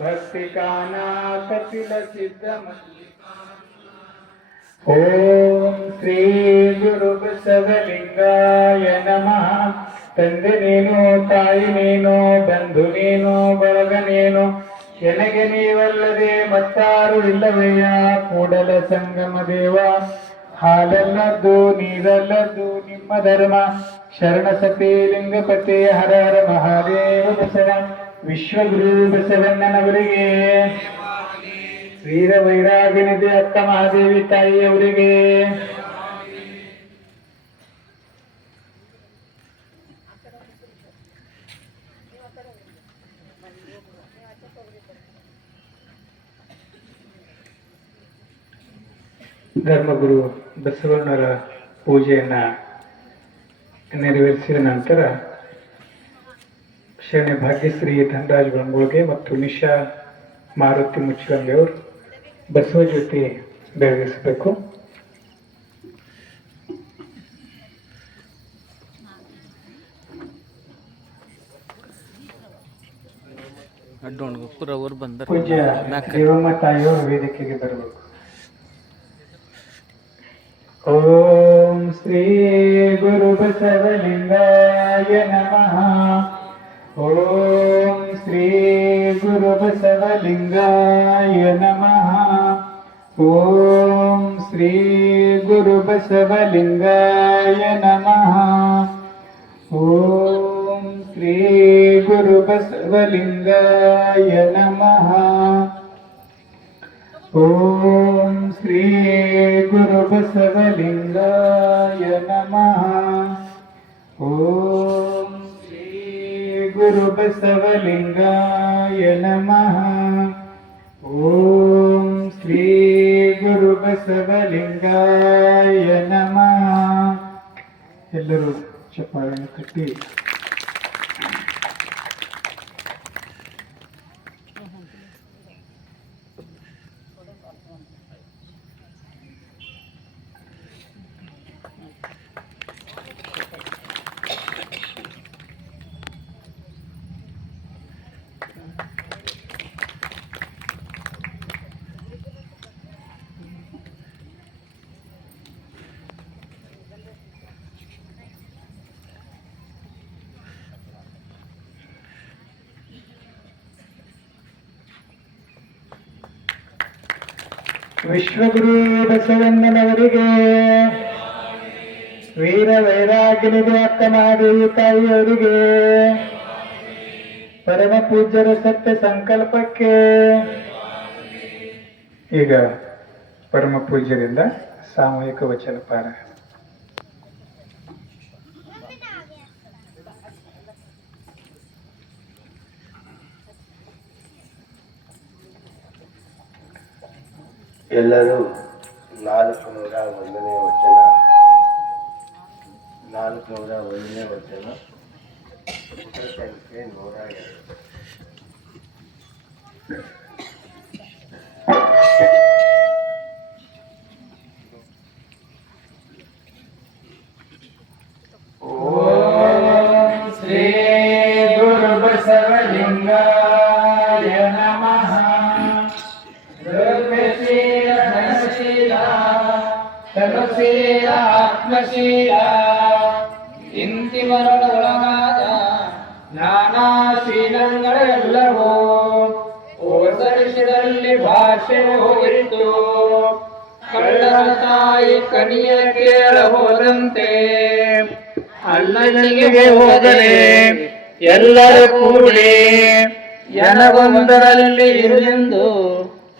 ಭಕ್ತಿ ಕಾನಾಕಪಿಲ ಸಿದ್ಧಮ. ಓಂ ಶ್ರೀ ಗುರು ಬಸವಲಿಂಗಾಯ ನಮಃ. ತಂದೆ ನೀನು, ತಾಯಿ ನೀನು, ಬಂಧು ನೀನು, ಬಳಗ ನೀನು, ಎನಗೆ ನೀವಲ್ಲದೆ ಮತ್ತಾರು ಇಲ್ಲವಯ್ಯ. ಕೂಡಲ ಸಂಗಮ ದೇವ, ಹಾಲಲ್ಲದ್ದು ನೀರಲ್ಲದ್ದು ನಿಮ್ಮ ಧರ್ಮ. ಶರಣ ಸತಿ ಲಿಂಗಪತಿ ಹರ ಹರ ಮಹಾದೇವ ಬಸವ. ವಿಶ್ವಗುರು ಬಸವಣ್ಣನವರಿಗೆ, ವೀರ ವೈರಾಗ್ಯನಿಧಿ ಅಕ್ಕ ಮಹಾದೇವಿ ತಾಯಿಯವರಿಗೆ, ಧರ್ಮಗುರು ಬಸವಣ್ಣರ ಪೂಜೆಯನ್ನ ನೆರವೇರಿಸಿದ ನಂತರ ಶರಣೆ ಭಾಗ್ಯಶ್ರೀ ಧನರಾಜ್ ಗಂಗೋಳ್ಗೆ ಮತ್ತು ನಿಶಾ ಮಾರುತಿ ಮುಚ್ಚಗಂಗೆಯವರು ಬಸವ ಜ್ಯೋತಿ ಬೆಳಗಿಸಬೇಕು. ಪೂಜ್ಯ ದೇವಮ್ಮ ತಾಯಿಯವರು ವೇದಿಕೆಗೆ ಬರಬೇಕು. ಓಂ ಶ್ರೀ ಗುರು ಬಸವಲಿಂಗಾಯ ನಮಃ. ಓಂ ಶ್ರೀ ಗುರು ಬಸವಲಿಂಗಾಯ ನಮಃ. ಓಂ ಶ್ರೀ ಗುರು ಬಸವಲಿಂಗಾಯ ನಮಃ. ಓಂ ಶ್ರೀ ಗುರು ಬಸವಲಿಂಗಾಯ ನಮಃ. ಓಂ ಶ್ರೀ ಗುರು ಬಸವಲಿಂಗಾಯ ನಮಃ. ಓಂ ಶ್ರೀ ಗುರು ಬಸವಲಿಂಗಾಯ ನಮಃ. ಓಂ ಶ್ರೀ ಗುರು ಬಸವಲಿಂಗಾಯ ನಮಃ. ಎಲ್ಲರೂ ಚಪ್ಪಾಳೆಯನ್ನು ತಟ್ಟಿ ವಿಶ್ವಗುರು ಬಸವಣ್ಣನವರಿಗೆ, ವೀರ ವೈರಾಗ್ಯನಿಧಿ ಅಕ್ಕ ಮಹಾದೇವಿ ತಾಯಿಯವರಿಗೆ, ಪರಮ ಪೂಜ್ಯರ ಸತ್ಯ ಸಂಕಲ್ಪಕ್ಕೆ ಈಗ ಪರಮ ಪೂಜ್ಯರಿಂದ ಸಾಮೂಹಿಕ ವಚನ ಪಾರಾಯಣ. ಎಲ್ಲರೂ 401ನೇ ವಚನ, 401ನೇ ವಚನ, ಪುಟ ಸಂಖ್ಯೆ 102. ಓಂ ಶ್ರೀ ಗುರು ಬಸವಲಿಂಗಾಯ ನಮಃ. ದ್ರವ್ಯಶೀಲ ಧನಶೀಲ ತನುಶೀಲ ಆತ್ಮಶೀಲ ಇಂತಿವರೊಳಗಾದ ನಾನಾಶೀಲಗಳೆಲ್ಲವೂ ಓದರಿಸಿದಲ್ಲಿ ಭಾಷೆ ಹೋಯಿತು. ಕಳ್ಳನ ತಾಯಿ ಕನಿಯ ಕೇಳ ಹೋದಂತೆ ಅಲ್ಲಲ್ಲಿಗೆ ಹೋದರೆ ಎಲ್ಲರೂ ಕೂಡಿ ಜನಗೊಂದರಲ್ಲಿ ಇರುವೆಂದು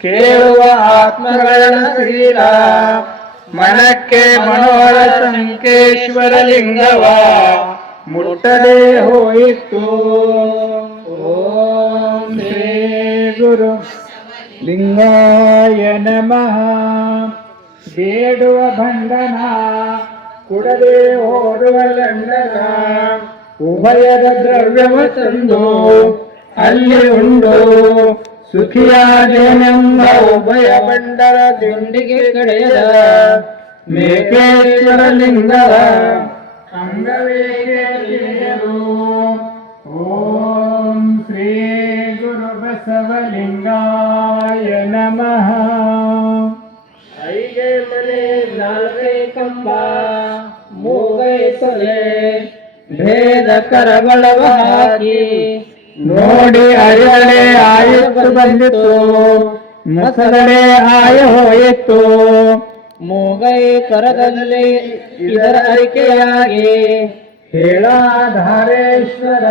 ಕೇಳುವ ಆತ್ಮಗಳ ಶೀಲ. ಮನಕ್ಕೆ ಮನೋಹರ ಸಂಕೇಶ್ವರ ಲಿಂಗವ ಮುಟ್ಟದೆ ಹೋಯಿತು. ಓಂ ಶ್ರೀ ಗುರು ಲಿಂಗಾಯ ನಮಃ. ಬೇಡುವ ಬಂಧನ ಕುಡದೆ ಓಡುವ ಲಂಡನ, ಉಭಯದ ದ್ರವ್ಯವ ತಂದು ಅಲ್ಲಿ ಉಂಡು ಸುಖಿಯಾದೇನೆಂಬ ಉಭಯ ಬಂಡರ ದಿಂಡಿಗೆ ಕಡೆಯದ ಮೇಕೇಶ್ವರ ಲಿಂಗವ ಅಂಗವೇಗೆ ತಿಳಿಯಲು. ಓಂ ಶ್ರೀ ಗುರು ಬಸವಲಿಂಗಾಯ ನಮಃ. ಐಗೆ ಮನೆ ನಾಲ್ಕೇ ಕಂಬ ಮೂಗೈ ತೊಲೆ ಭೇದ ಕರಬಳವ ಹಾಕಿ ನೋಡಿ ಅರಿಯಡೆ ಆಯುತ್ತು ಬಂದಿತ್ತು, ಮಸಗಡೆ ಆಯ ಹೋಯಿತು. ಮೂಗೈ ಕರದಲ್ಲಿ ಇದರ ಅರಿಕೆಯಾಗಿ ಹೇಳಾಧಾರೇಶ್ವರ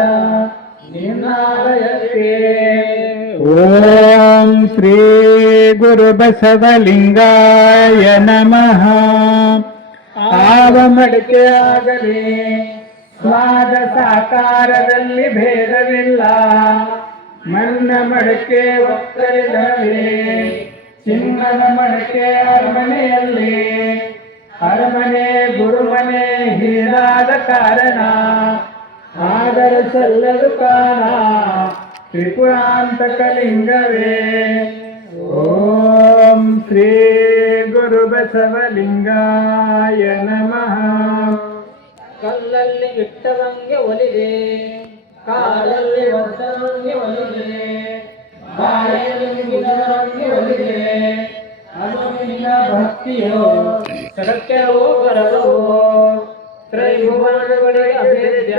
ನಿನ್ನಾಲಯಕ್ಕೆ. ಓಂ ಶ್ರೀ ಗುರು ಬಸವಲಿಂಗಾಯ ನಮಃ. ಆವ ಮಡಿಕೆ ಆಗಲಿ ಸ್ವಾದ ಸಾಕಾರದಲ್ಲಿ ಭೇದವಿಲ್ಲ, ಮಣ್ಣ ಮಡಿಕೆ ಒಕ್ಕಲಿನಲ್ಲಿ ಚಿನ್ನದ ಮಡಿಕೆ ಅರಮನೆಯಲ್ಲಿ. ಅರಮನೆ ಗುರುಮನೆ ಹೀರಾದ ಕಾರಣ ಆದರೆ ಸಲ್ಲದು ಕಾಣ ತ್ರಿಪುರಾಂತಕ ಲಿಂಗವೇ. ಓಂ ಶ್ರೀ ಗುರು ಬಸವಲಿಂಗಾಯ ನಮಃ. ಕಲ್ಲಲ್ಲಿ ಬಿಟ್ಟವಂಗೆ ಒಲಿದೆ, ಕಾಲಲ್ಲಿ ಒತ್ತವಂಗೆ ಒಲಿದೆ, ಬಾಯಲ್ಲಿ ಮಿಗಿದವಂಗೆ ಒಲಿದೆ. ಅದು ನಿನ್ನ ಭಕ್ತಿಯೋ ಸತ್ಯವೋ ಬರವೋ, ತ್ರೈಭುವನಗಳಿಗೆ ಅಭೇದ್ಯ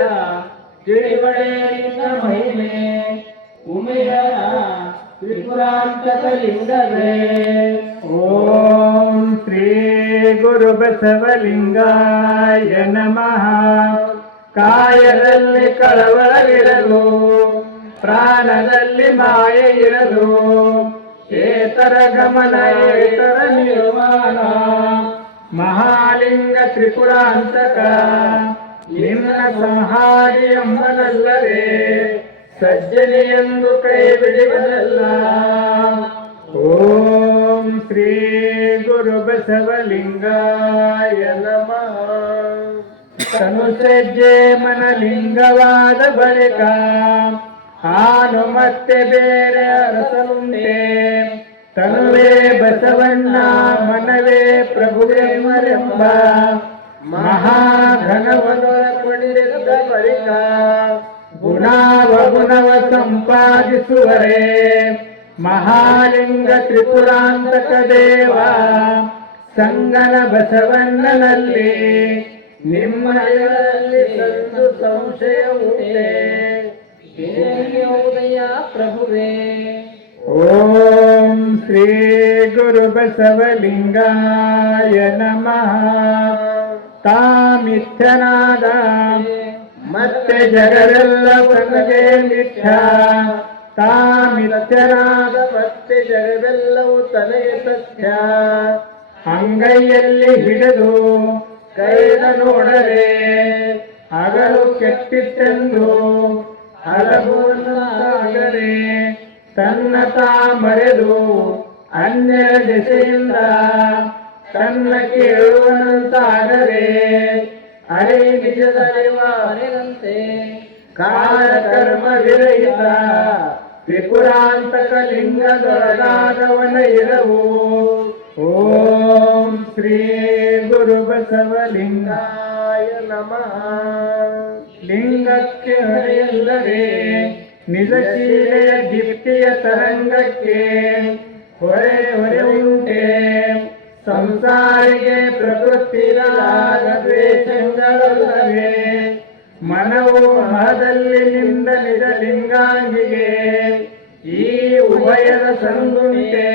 ತಿಳಿಬಳೆ ನಿನ್ನ ಮಹಿಮೆ. ಉಮೆಯ ತ್ರಿಪುರಾಂತಕ ಲಿಂಗವೇ. ಓಂ ಶ್ರೀ ಗುರು ಬಸವಲಿಂಗಾಯ ನಮಃ. ಕಾಯದಲ್ಲಿ ಕಳವಳವಿರಲು, ಪ್ರಾಣದಲ್ಲಿ ಮಾಯೆ ಇರಲು, ಏತರ ಗಮನ ಏತರ ನಿರ್ವಾಣ. ಮಹಾಲಿಂಗ ತ್ರಿಪುರಾಂತಕ ನಿನ್ನ ಸಂಹಾರಿ ಎಂಬನಲ್ಲವೇ ಸಜ್ಜನಿಯೆಂದು ಕೈ ಬಿಡುವುದಲ್ಲ. ಓಂ ಶ್ರೀ ಗುರು ಬಸವಲಿಂಗಾಯ ನಮಃ. ತನುಸಜ್ಜೆ ಮನಲಿಂಗವಾದ ಬಳಿಕ ಆನು ಮತ್ತೆ ಬೇರೆ ಅರಸನುಂಟೆ. ತನುವೇ ಬಸವಣ್ಣ ಮನವೇ ಪ್ರಭುವೆಂಬ ಮಹಾಘನವನ್ನು ಕೊಂಡಿದ್ದ ಬಳಿಕ ಗುಣವಗುಣವ ಸಂಪಾದಿಸುವರೇ ಮಹಾಲಿಂಗ ತ್ರಿಪುರಾಂತಕ ದೇವ. ಸಂಗನ ಬಸವಣ್ಣನಲ್ಲಿ ನಿಮ್ಮಲ್ಲಿ ಸಂದು ಸಂಶಯ ಉಂಟೆ, ಉದಯ ಪ್ರಭುವೇ. ಓಂ ಶ್ರೀ ಗುರು ಬಸವಲಿಂಗಾಯ ನಮಃ. ತಾಮಿಥ್ಯನಾದ ಮತ್ತೆ ಜಗವೆಲ್ಲ ತನಗೆ ಮಿಥ್ಯ. ತಾಮಿಥ್ಯನಾದ ಮತ್ತೆ ಜಗವೆಲ್ಲವೂ ತನಗೆ ಸತ್ಯ. ಅಂಗೈಯಲ್ಲಿ ಹಿಡಿದು ಕೈದ ನೋಡರೆ ಹಗಲು ಕೆಟ್ಟಿತ್ತೆಂದು ಹಲವುನ್ನಾಗರೆ ತನ್ನ ತಾ ಮರೆದು ಅನ್ಯ ದೆಸೆಯಿಂದ ತನ್ನ ಕೇಳುವನಂತಾದರೆ ಅರೆ ನಿಜದರಿವ ಅರೆದಂತೆ ಕಾಲ ಕರ್ಮ ವಿರಹಿತ ತ್ರಿಪುರಾಂತಕ ಲಿಂಗದೊಳಗಾದವನ ಇರವು. ಓಂ ಶ್ರೀ ಗುರು ಬಸವಲಿಂಗಾಯ ನಮಃ. ಲಿಂಗಕ್ಕೆ ಹೊರೆಯಲ್ಲದೆ ನಿಜ ಶೀಲೆಯ ದೀಪ್ತಿಯ ತರಂಗಕ್ಕೆ ಹೊರೆ ಹೊರೆ ಉಂಟೆ. ಸಂಸಾರಿಗೆ ಪ್ರಕೃತಿಯಾದ ದ್ವೇಷಗಳಲ್ಲವೇ ಮನವು ಮಹದಲ್ಲಿ ನಿಂದ ನಿಜ ಲಿಂಗಾಂಗಿಗೆ. ಈ ಉಭಯದ ಸಂಗುಂಟೆ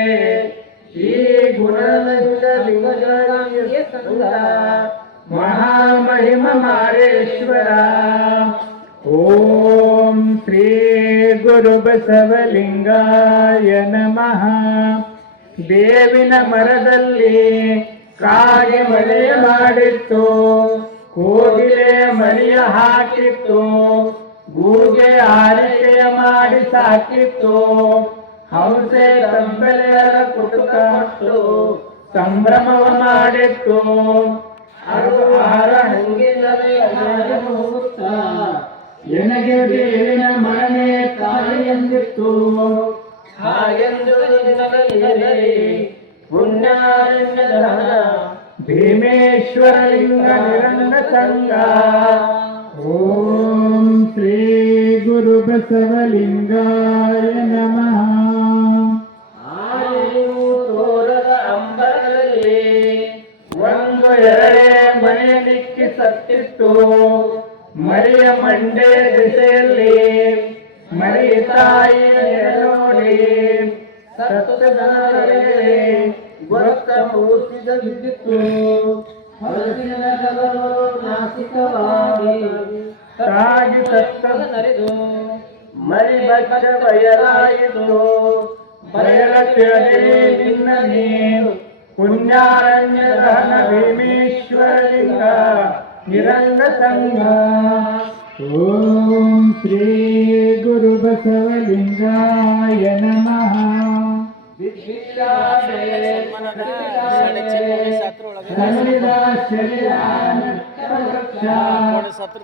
ಈ ಗುಣಲಿಂಗ ಲಿಂಗಾಂಗಿಗೆ ಸಂಗ ಮಹಾಮಹಿಮ ಮಾರೇಶ್ವರ. ಓಂ ಶ್ರೀ ಗುರು ಬಸವಲಿಂಗಾಯ ನಮಃ. ಬೇವಿನ ಮರದಲ್ಲಿ ಕಾಗೆ ಮನೆಯ ಮಾಡಿತ್ತು, ಕೋಗಿಲೆ ಮನೆಯ ಹಾಕಿತ್ತು, ಗೂಗೆ ಆರಿಕೆಯ ಮಾಡಿ ಸಾಕಿತ್ತು. ಹಂಸೆ ತಂಬೆಲೆಯರ ಕುಟುಕ ಮತ್ತು ಸಂಭ್ರಮವ ಮಾಡಿತ್ತು. ಅದು ಆಹಾರ ಹಂಗಿಲ್ಲದೆ ಹೋಗುತ್ತಾ ಎನಗೆ ಬೇವಿನ ಮರನೇ ತಾಯಿ ಎಂದಿತ್ತು. ಹಾಗೆಂದು ಪುಣ್ಯಾರಣ್ಯದ ಭೀಮೇಶ್ವರ ಲಿಂಗ ನಿರಂಗ ಸಂಗ. ಓಂ ಶ್ರೀ ಗುರು ಬಸವಲಿಂಗಾಯ ನಮಃ. ಆನೆಯು ತೋರದ ಅಂಬರದಲ್ಲಿ ಒಂದು ಎರಡೇ ಮನೆಯ ನಿಕ್ಕಿ ಸತ್ತಿತ್ತು. ಮರಿಯ ಮಂಡೆ ದಿಸೆಯಲ್ಲಿ ಮರಿ ತಾಯಿ ನೋಡಿ ಸತ್ತದಲ್ಲಿ ಗೊತ್ತ ಮೂಸಿದ ಬಿದ್ದಿತ್ತು. ಹೊರಸಿನ ನಗರು ನಾಸಿಕವಾಗಿ ತಾಗಿ ಸತ್ತ ನರಿದು ಮರಿ ಬಚ್ಚ ಬಯಲಾಯಿತು. ಬಯಲ ತಿಳಿದಿ ನಿನ್ನ ನೀರು ಪುಣ್ಯಾರಣ್ಯ ದಹನ ಭೀಮೇಶ್ವರಲಿಂಗ ನಿರಂಗ ಸಂಘ. ಓಂ ಶ್ರೀ ಗುರು ಬಸವಲಿಂಗಾಯ ನಮಃ. ಕನ್ನಡ ಶರೀರಾನ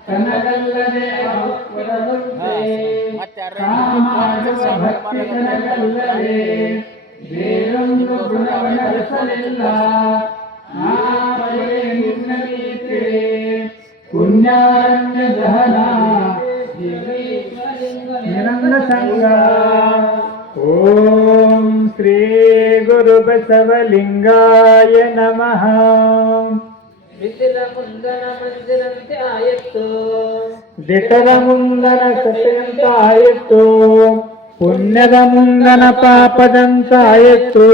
ಕನಗಲ್ಲದೆ ಕಾಮಾಡುವ ಭಕ್ತಿ ಕನಗಲ್ಲದೆ ಬೇರೊಂದು ಗುಣವನರಿಸಲಿಲ್ಲ. ಆ ಬಗೆ ನಿನ್ನ ಗೀತೆ ಪುಣ್ಯಾರಣ್ಯ ದಹನ ನಿರಂಗ ಸಂಘ. ಓಂ ಶ್ರೀ ಗುರು ಬಸವಲಿಂಗಾಯ ನಮಃ. ಬಿಸಿಲ ಮುಂದನ ಮಂದಿರಂತೆ ಆಯಿತು ದಿಟದ ಮುಂದನ ಸತೆಯಂತಾಯಿತು. ಪುಣ್ಯದ ಮುಂದನ ಪಾಪದಂತಾಯಿತು.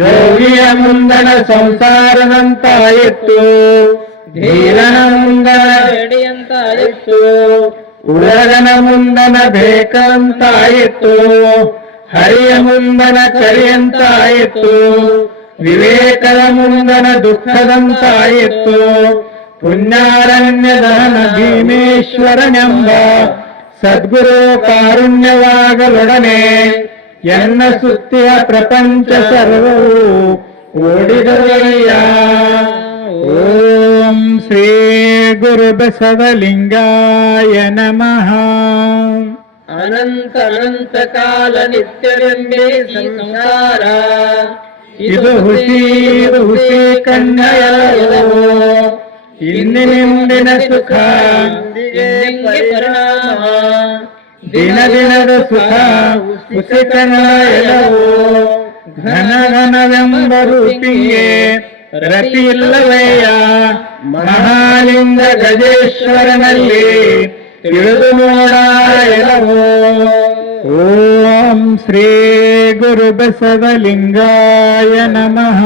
ಯೋಗಿಯ ಮುಂದನ ಸಂಸಾರದಂತಾಯಿತು. ಧೀರನ ಮುಂದನ ಎಡಿಯಂತಾಯಿತು ಉಳಗನ ಮುಂದನ ಬೇಕಂತಾಯಿತು. ಹರಿಯ ಮುಂದನ ಕರಿಯಂತಾಯಿತು. ವಿವೇಕದ ಮುಂದನ ದುಃಖದಂತಾಯಿತು. ಪುಣ್ಯಾರಣ್ಯ ದಹನ ಭೀಮೇಶ್ವರನೆಂಬ ಸದ್ಗುರು ಕಾರುಣ್ಯವಾಗಲೊಡನೆ ಎನ್ನ ಸುತ್ತಿಯ ಪ್ರಪಂಚ ಸರ್ವವು ಓಡಿದರಯ್ಯ. ಓಂ ಶ್ರೀ ಗುರು ಬಸವಲಿಂಗಾಯ ನಮಃ. ಅನಂತ ಅನಂತ ಕಾಲ ನಿತ್ಯವೆಂಬೇ ಸಂಸಾರ ಇದು ಹುಸಿ ಕನ್ನಯವು. ಇಂದಿನಿಂದಿನ ಸುಖ ಎಂದಿಗೆ ಪರಿಣಾಮ ದಿನ ದಿನದ ಸುಖ ಹುಸಿತನ ಎಲವು. ಘನ ಘನವೆಂಬ ರೂಪಿಗೆ ರತಿ ಇಲ್ಲವಯ್ಯ. ಮಹಾಲಿಂಗ ಗಜೇಶ್ವರನಲ್ಲಿ ತಿಳಿದು ನೋಡ ಎಲವು. ಓಂ ಶ್ರೀ ಗುರು ಬಸವಲಿಂಗಾಯ ನಮಃ.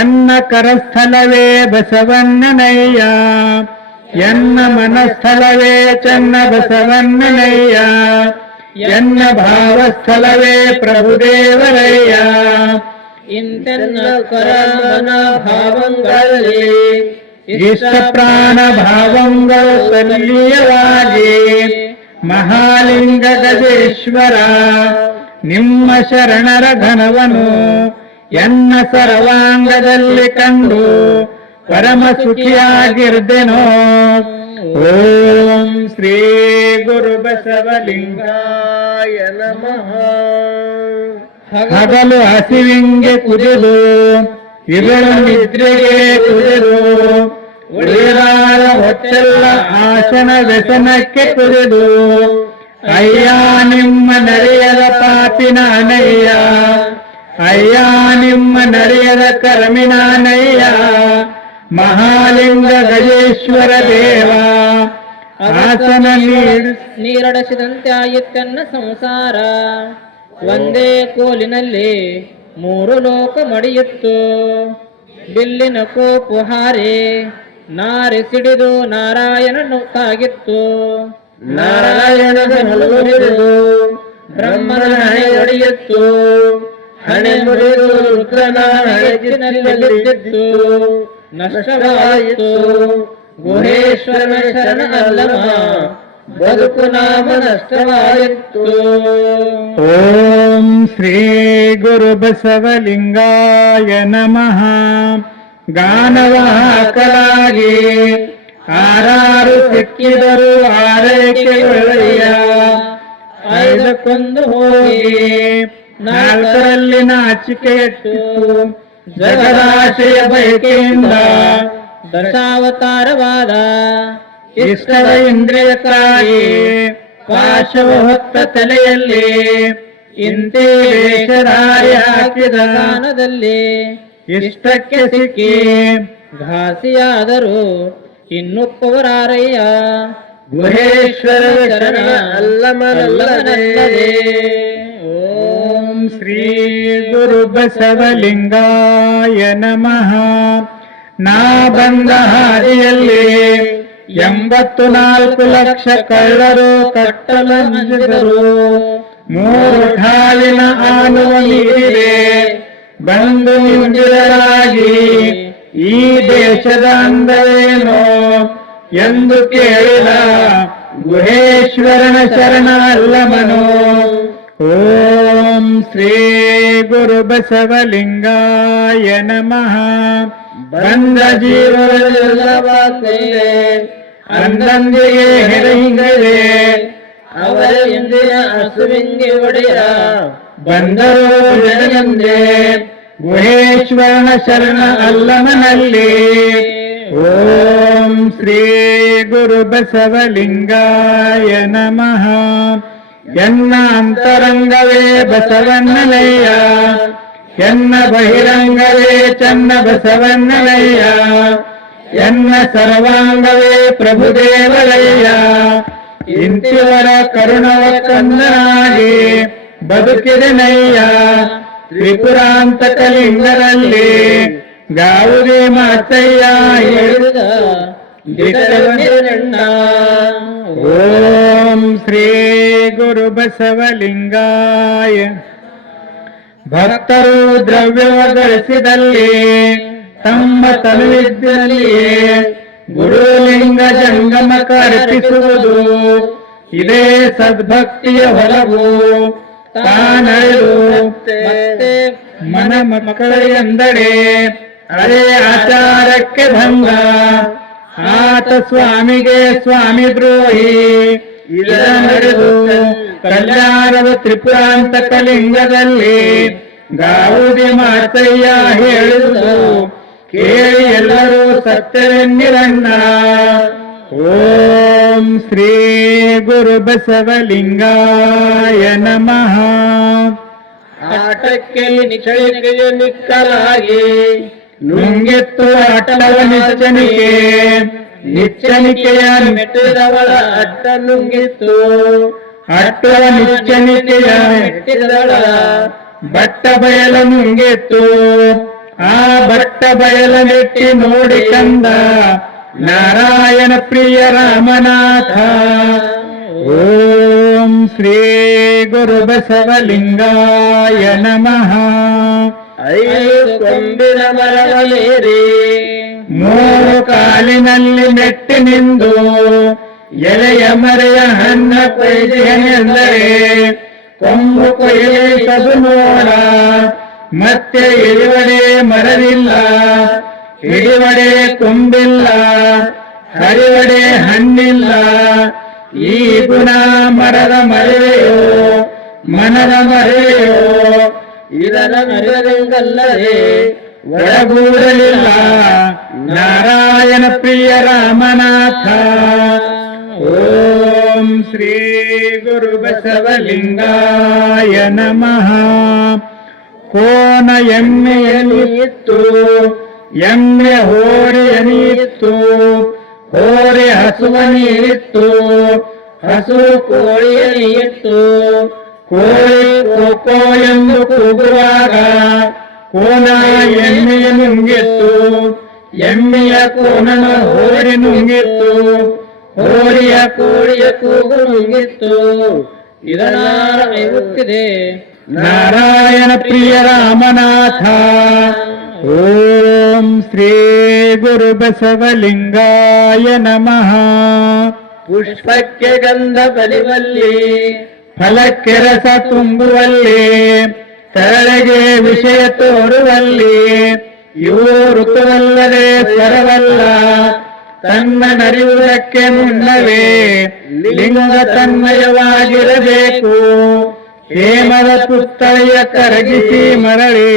ಎನ್ನ ಕರಸ್ಥಲವೇ ಬಸವಣ್ಣನಯ್ಯ. ಎನ್ನ ಮನಸ್ಥಳವೇ ಚನ್ನ ಬಸವಣ್ಣನಯ್ಯ. ಎನ್ನ ಭಾವಸ್ಥಳವೇ ಪ್ರಭುದೇವರಯ್ಯ. ಇಂತೆನ್ನ ಕರಮನ ಭಾವಂಗಳಲ್ಲಿ ಇಷ್ಟ ಪ್ರಾಣ ಭಾವಂಗಳು ಸಲ್ಲಿಯವಾಗಿ ಮಹಾಲಿಂಗ ಗಜೇಶ್ವರ ನಿಮ್ಮ ಶರಣರ ಘನವನು ಎನ್ನ ಸರ್ವಾಂಗದಲ್ಲಿ ಕಂಡು ಪರಮ ಸುಖಿಯಾಗಿರ್ದೆನೋ. ಓಂ ಶ್ರೀ ಗುರು ಬಸವಲಿಂಗಾಯ ನಮಃ. ಹಗಲು ಹಸಿವಿಂಗೆ ಕುದಿದು ಇರುಳು ನಿದ್ರೆಗೆ ಕುದಿದು ಉಳಿರಾದ ಹೊಟ್ಟೆಲ್ಲ ಆಸನ ವ್ಯಸನಕ್ಕೆ ಕುದಿದು ಅಯ್ಯ ನಿಮ್ಮ ನರೆಯದ ಪಾಪಿನ ಅನಯ್ಯ. ಅಯ್ಯ ನಿಮ್ಮ ನರೆಯದ ಕರ್ಮಿನ ಅನಯ್ಯ. ಮಹಾಲಿಂಗ ಗಜೇಶ್ವರ ದೇವ ಆಸನ ನೀರಡಸಿದಂತೆ ಆಯಿತನ್ನ ಸಂಸಾರ. ಒಂದೇ ಕೋಲಿನಲ್ಲಿ ಮೂರು ಲೋಕ ಮಡಿಯಿತ್ತು. ಬಿಲ್ಲಿನ ಕೋಪು ಹಾರಿ ನಾರಿ ಸಿಡಿದು ನಾರಾಯಣನು ತಾಗಿತ್ತು. ನಾರಾಯಣದ ಮುರಿದು ಬ್ರಹ್ಮನ ಹಣೆ ಒಡೆಯಿತ್ತು. ಹಣೆ ಮುರಿದು ರುದ್ರನ ಹಣೆಜಿನಲ್ಲಿ ಬಿದ್ದಿತ್ತು. ನಷ್ಟವಾಯಿತು ಗುಹೇಶ್ವರನ ಶರಣ ಅಲ್ಲಮ ಬದುಕು ನಾಮ ನಷ್ಟವಾಯಿತು. ಓಂ ಶ್ರೀ ಗುರು ಬಸವಲಿಂಗಾಯ ನಮಃ. ಗಾನವ ಹಾಕಲಾಗಿ ಆರಾರು ಸಿಕ್ಕಿದರು ಆರೈಕೆಗಳಯ್ಯ. ಐದಕ್ಕೊಂದು ಹೋಗಿ ನಾಲ್ಕರಲ್ಲಿ ನಾಚಿಕೆಯಟ್ಟು ಜಗದಾಶಯ ಬಯಕೆಯಿಂದ ದಶಾವತಾರವಾದ ಇಷ್ಟದ ಇಂದ್ರಿಯಕ್ಕಾಗಿ ಪಾಶವ ಹೊತ್ತ ತಲೆಯಲ್ಲಿ ಇಂತಿ ವೇಷಧಾರಿ ಹಾಕಿದ ದಾನದಲ್ಲಿ ಇಷ್ಟಕ್ಕೆ ಸಿಕ್ಕಿ ಘಾಸಿಯಾದರೂ ಇನ್ನೊಪ್ಪವರಾರಯ್ಯ ಗುಹೇಶ್ವರ ಶರಣ ಅಲ್ಲಮನಲ್ಲದೆ. ಓಂ ಶ್ರೀ ಗುರು ಬಸವಲಿಂಗಾಯ ನಮಃ. ನಾ ಬಂದ ಹಾದಿಯಲ್ಲಿ 84 ಲಕ್ಷ ಕಳ್ಳರು ಕಟ್ಟಲಂಜಿದರು. 3 ಠಾಲಿನ ಆನುವ ನೀರಿದೆ ಬಂದು ನಿಂದಿರಲಾಗಿ ಈ ದೇಶದ ಅಂದವೇನೋ ಎಂದು ಕೇಳಿದ ಗುಹೇಶ್ವರನ ಶರಣ ಅಲ್ಲಮನು. ಓಂ ಶ್ರೀ ಗುರು ಬಸವಲಿಂಗಾಯ ನಮಃ. ಬಂದ ಜೀವನದೆಲ್ಲವಾಗಲೇ ಅಂದಂದಿಗೆ ಹೆರಿಂಗದೆ ಅವರ ಇಂದಿನ ಹಸುವಿಂಗೆ ಒಡೆಯ ಬಂದರು ಬೆಳೆದಂದೆ ಗುಹೇಶ್ವರನ ಶರಣ ಅಲ್ಲಮನಲ್ಲಿ. ಓಂ ಶ್ರೀ ಗುರು ಬಸವಲಿಂಗಾಯ ನಮಃ. ಎನ್ನ ಅಂತರಂಗವೇ ಬಸವಣ್ಣನಯ್ಯ, ಎನ್ನ ಬಹಿರಂಗವೇ ಚನ್ನ ಬಸವಣ್ಣನಯ್ಯ, ಎನ್ನ ಸರ್ವಾಂಗವೇ ಪ್ರಭುದೇವರಯ್ಯ. ಇಂತಿವರ ಕರುಣವ ಕಂದನಾಗಿ ಬದುಕಿದೆನಯ್ಯ. ತ್ರಿಪುರಾಂತಕ ಲಿಂಗದಲ್ಲಿ ಗಾವುದೇ ಮಾತಯ್ಯ ಹೇಳಿದ ದಿಟರಣ್ಣ. ಓಂ ಶ್ರೀ ಗುರು ಬಸವಲಿಂಗಾಯ. ಭಕ್ತರು ದ್ರವ್ಯವ ಗಳಿಸಿದಲ್ಲಿ ತಮ್ಮ ತನುವಿದ್ದಲ್ಲಿಯೇ ಗುರುಲಿಂಗ ಜಂಗಮಕ ಅರ್ಪಿಸುವುದು ಇದೇ ಸದ್ಭಕ್ತಿಯ ಹೊಲವು. ತಾನಳೆದು ಮತ್ತೆ ಮನ ಮಕ್ಕಳ ಎಂದಡೆ ಅದೇ ಆಚಾರಕ್ಕೆ ಭಂಗ. ಆತ ಸ್ವಾಮಿಗೆ ಸ್ವಾಮಿ ದ್ರೋಹಿ ಇದರ ನಡೆದು ಕಲ್ಯಾಣದ ತ್ರಿಪುರಾಂತಕ ಲಿಂಗದಲ್ಲಿ ಗಾವುದಿ ಮಾತಯ್ಯ ಹೇಳಿದು ಕೇಳಿ ಎಲ್ಲರೂ ಸತ್ಯವೆನ್ನಿರಣ್ಣ. ಓಂ ಶ್ರೀ ಗುರು ಬಸವಲಿಂಗಾಯ ನಮಃ. ಆಟಕ್ಕೆ ನಿಚ್ಚಣಿಕೆಗೆ ನಿಕ್ಕಲಾಗಿ ನುಂಗೆತ್ತು ಅಟ್ಟವ ನಿಚ್ಚಣಿಕೆ, ನಿಚ್ಚಣಿಕೆಯ ಮೆಟ್ಟಿದವಳ ಅಡ್ಡ ನುಂಗಿತ್ತು. ಅಟ್ಟವ ನಿಚ್ಚಣಿಕೆಯ ಮೆಟ್ಟಿದವಳ ಬಟ್ಟ ಬಯಲ ನುಂಗೆತ್ತು. ಆ ಬಟ್ಟ ಬಯಲ ನೆಟ್ಟಿ ನೋಡಿ ಕಂದ ನಾರಾಯಣ ಪ್ರಿಯ ರಾಮನಾಥ. ಓಂ ಶ್ರೀ ಗುರು ಬಸವಲಿಂಗಾಯ ನಮಃ. 5 ಕೊಂಬಿನ ಮರಗಳೇರಿ 3 ಕಾಲಿನಲ್ಲಿ ಮೆಟ್ಟಿ ನಿಂದು ಎಲೆಯ ಮರೆಯ ಹಣ್ಣ ಕೊಯ್ದೆನೆಂದರೆ ಕೊಂಬು ಕೊಯ್ಲಿಸದು ನೋಡ. ಮತ್ತೆ ಇಳಿವಡೆ ಮರವಿಲ್ಲ, ಹಿಡಿವಡೆ ಕೊಂಬಿಲ್ಲ, ಹರಿವಡೆ ಹಣ್ಣಿಲ್ಲ. ಈ ಗುಣ ಮರದ ಮರೆಯೋ ಮನದ ಮರೆಯೋ ಇದರಲ್ಲದೆ ಒಳಗೂಡಲಿಲ್ಲ ನಾರಾಯಣ ಪ್ರಿಯ ರಾಮನಾಥ. ಓಂ ಶ್ರೀ ಗುರು ಬಸವಲಿಂಗಾಯ ನಮಃ. ಕೋನ ಎಮ್ಮೆಯನಿತ್ತು, ಎಮ್ಮೆ ಹೋರಿಯನಿತ್ತು, ಹೋರಿ ಹಸುವನಿತ್ತು, ಹಸು ಕೋಳಿಯನಿತ್ತು. ಕೋಳಿ ಕೋಕೋ ಎಂದು ಕೂಗುವಾಗ ಕೋನ ಎಮ್ಮೆಯ ನುಂಗಿತ್ತು, ಎಮ್ಮೆಯ ಕೋನನ ಹೋರಿ ನುಂಗಿತ್ತು, ಹೋರಿಯ ಕೋಳಿಯ ಕೂಗು ನುಂಗಿತ್ತು. ಇದನಾರ ಐಗುತ್ತಿದೆ ನಾರಾಯಣ ಪ್ರಿಯ ರಾಮನಾಥ. ಓಂ ಶ್ರೀ ಗುರು ಬಸವಲಿಂಗಾಯ ನಮಃ. ಪುಷ್ಪಕ್ಕೆ ಗಂಧ ಬಲಿವಲ್ಲಿ ಫಲಕ್ಕೆ ರಸ ತುಂಬುವಲ್ಲಿ, ತರಳೆಗೆ ವಿಷಯ ತೋರುವಲ್ಲಿ, ಇವು ಋತುವಲ್ಲದೆ ಸ್ವರವಲ್ಲ. ತನ್ನ ನರಿಯುವುದಕ್ಕೆ ಮುನ್ನವೇ ಲಿಂಗ ತನ್ಮಯವಾಗಿರಬೇಕು. ಹೇಮದ ಪುಸ್ತಳಿಯ ಕರಗಿಸಿ ಮರಳಿ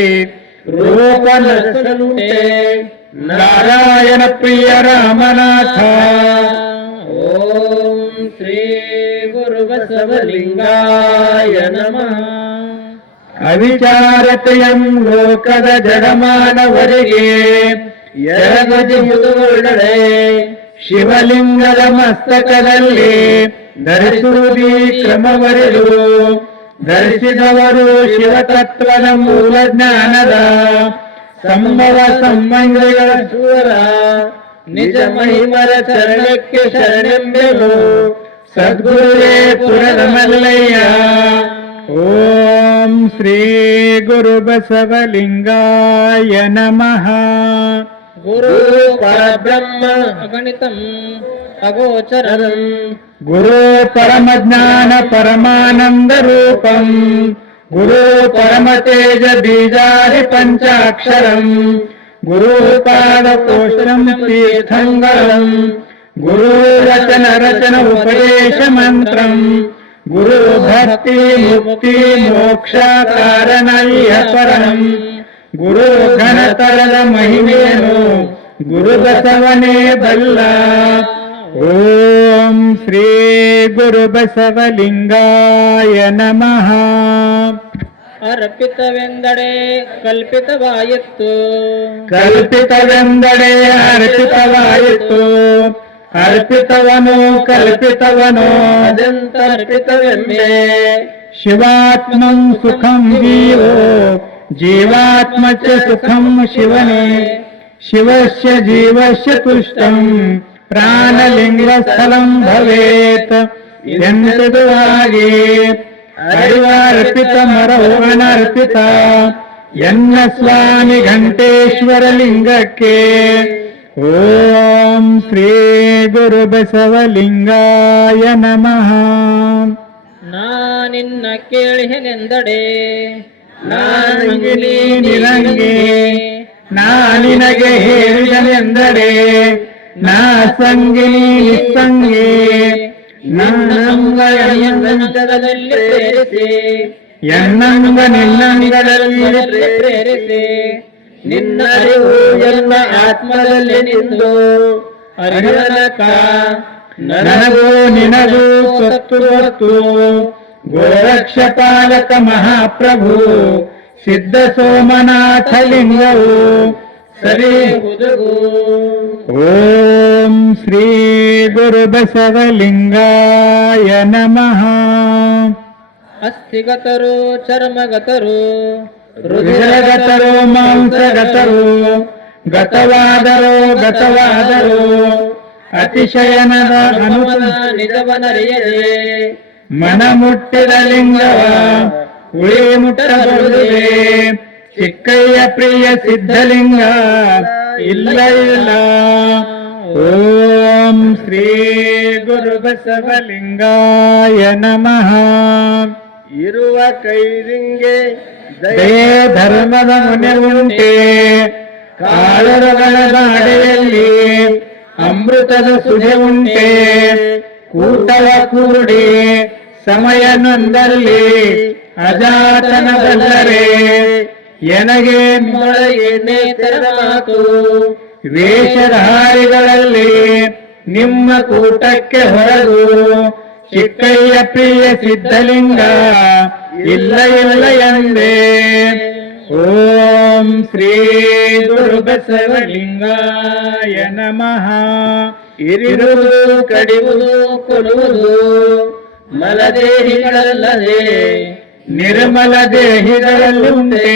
ರೂಪ ನರಸಲುಂಟೆ ನಾರಾಯಣ ಪ್ರಿಯ ರಾಮನಾಥ. ಓಂ ಶ್ರೀ ಗುರು ಬಸವಲಿಂಗಾಯ ನಮಃ. ಅವಿಚಾರತೆಯಂ ಲೋಕದ ಜಡಮಾನವರಿಗೆ ಎರಗದಿ ಮುದುಗೊಳ್ಳಡೆ ಶಿವಲಿಂಗದ ಮಸ್ತಕದಲ್ಲಿ ಧರಿಸುವುದೀ ಕ್ರಮವರಿದು ಧರಿಸಿದವರು ಶಿವತತ್ವದ ಮೂಲ ಜ್ಞಾನದ ಸಂಭವ ಸಂಬಂಧಿಗಳ ಸೂರ ನಿಜ ಮಹಿಮರ ಶರಣಕ್ಕೆ ಶರಣೆಂಬೆವು ಸದ್ಗುರುವೇ ಪುರದ ಮಲ್ಲಯ್ಯ. ಓಂ ಶ್ರೀ ಗುರು ಬಸವಲಿಂಗಾಯ ನಮಃ. ಗುರು ಪರಬ್ರಹ್ಮ ಅಗಣಿತಂ ಅಗೋಚರಂ ಗುರು ಪರಮಜ್ಞಾನ ಪರಮಾನಂದ ರೂಪಂ ಗುರು ಪರಮತೇಜ ಬೀಜಾದಿ ಪಂಚಾಕ್ಷರಂ ಗುರುಪಾದಕೋಶಂ ತೀರ್ಥಂಗರಂ ಗುರು ರಚನ ಉಪದೇಶ ಮಂತ್ರಂ ಗುರು ಭಕ್ತಿ ಮುಕ್ತಿ ಮೋಕ್ಷ ಕಾರಣಯ್ಯ ಪರಂ ಗುರು ಘನತರದ ಮಹಿಮೆಯನ್ನು ಗುರು ಬಸವನೇ ಬಲ್ಲ. ಓಂ ಶ್ರೀ ಗುರು ಬಸವಲಿಂಗಾಯ ನಮಃ. ಅರ್ಪಿತವೆಂದಡೆ ಕಲ್ಪಿತವಾಯಿತು ಕಲ್ಪಿತವೆಂದಡೆ ಅರ್ಪಿತವಾಯಿತು ಅರ್ಪಿತವನು ಕಲ್ಪಿತವನು ಅದೆಂತ ಅರ್ಪಿತವೆಂಬೆ. ಶಿವಾತ್ಮಂ ಸುಖಂ ಜೀವೋ ಜೀವಾತ್ಮ ಚ ಸುಖಂ ಶಿವನೇ ಶಿವಸ್ಯ ಜೀವಸ್ಯ ತುಷ್ಟಂ ಪ್ರಾಣಲಿಂಗಸ್ಥಲಂ ಭವೇತ್ ಎಂಬುದು ಹಾಗೆ ಅರಿವಾರ್ಪಿತ ಮರವು ಅನರ್ಪಿತ ಎನ್ನ ಸ್ವಾಮಿ ಘಂಟೇಶ್ವರ ಲಿಂಗಕ್ಕೆ. ಓಂ ಶ್ರೀ ಗುರು ಬಸವಲಿಂಗಾಯ ನಮಃ. ನಾನಿನ್ನ ಕೇಳಿಹೆನೆಂದಡೆ ನಾನಿಗೆ ನಿನಗೆ ನಾನಿನಗೆ ಹೇಳಿದನೆಂದರೆ ನಾ ಸಂಗಿನಿ ನಿಸ್ಸಂಗಿ ನನ್ನಂಗದಲ್ಲಿ ಪ್ರೇರಿಸಿ ಎನ್ನಂಗ ನಿನ್ನಂಗದಲ್ಲಿ ಪ್ರೇರಿಸಿ ನಿನ್ನ ಅರಿವು ಎಲ್ಲ ಆತ್ಮದಲ್ಲಿ ನಿಂದು ಅರಿವನಕ ನನಗೂ ನಿನಗೂ ಸತ್ತು ಗೊತ್ತು ಗೋರಕ್ಷ ಪಾಲಕ ಮಹಾಪ್ರಭು ಸಿದ್ಧ ಸೋಮನಾಥ ಲಿಂಗವು ಸರಿ ಹುದುಗು. ಓಂ ಶ್ರೀ ಗುರು ಬಸವಲಿಂಗಾಯ ನಮಃ. ಅಸ್ಥಿಗತರು ಚರ್ಮಗತರು ರುಧಿರಗತರು ಮಾಂಸಗತರು ಗತವಾದರು ಅತಿಶಯನದ ಹನುಮನ ನಿಜವನರಿಯದೆ ಮನ ಮುಟ್ಟಿದ ಲಿಂಗವ ಉಳಿ ಮುಟ್ಟಬರುವೆ ಚಿಕ್ಕಯ್ಯ ಪ್ರಿಯ ಸಿದ್ಧಲಿಂಗ ಇಲ್ಲ ಇಲ್ಲ. ಓಂ ಶ್ರೀ ಗುರು ಬಸವಲಿಂಗಾಯ ನಮಃ. ಇರುವ ಕೈರಿಂಗೆ ದಯೆ ಧರ್ಮದ ಮುನೆ ಉಂಟೆ ಕಾಳರಗಳ ದಾಡೆಯಲ್ಲಿ ಅಮೃತದ ಸುಧೆ ಉಂಟೆ ಕೂಟವ ಕೂಡಿ ಸಮಯ ನೊಂದಲ್ಲಿ ಅಜಾತನ ಬಲ್ಲರೆ ಎನಗೆ ಮೊಳಗೆ ತೆರೆದ ಮಾತು ವೇಷಧಾರಿಗಳಲ್ಲಿ ನಿಮ್ಮ ಕೂಟಕ್ಕೆ ಹೊರಗು ಚಿಕ್ಕಯ್ಯ ಪ್ರಿಯ ಸಿದ್ಧಲಿಂಗ ಇಲ್ಲ ಇಲ್ಲ ಎಂದೇ. ಓಂ ಶ್ರೀ ಗುರು ಬಸವಲಿಂಗಾಯ ನಮಃ. ಇರುವುದು ಕಡಿಯುವುದು ಕೊಡುವುದು ಮಲದೇಹಿಗಳಲ್ಲದೆ ನಿರ್ಮಲ ದೇಹಿಗಳಲ್ಲುಂಟೆ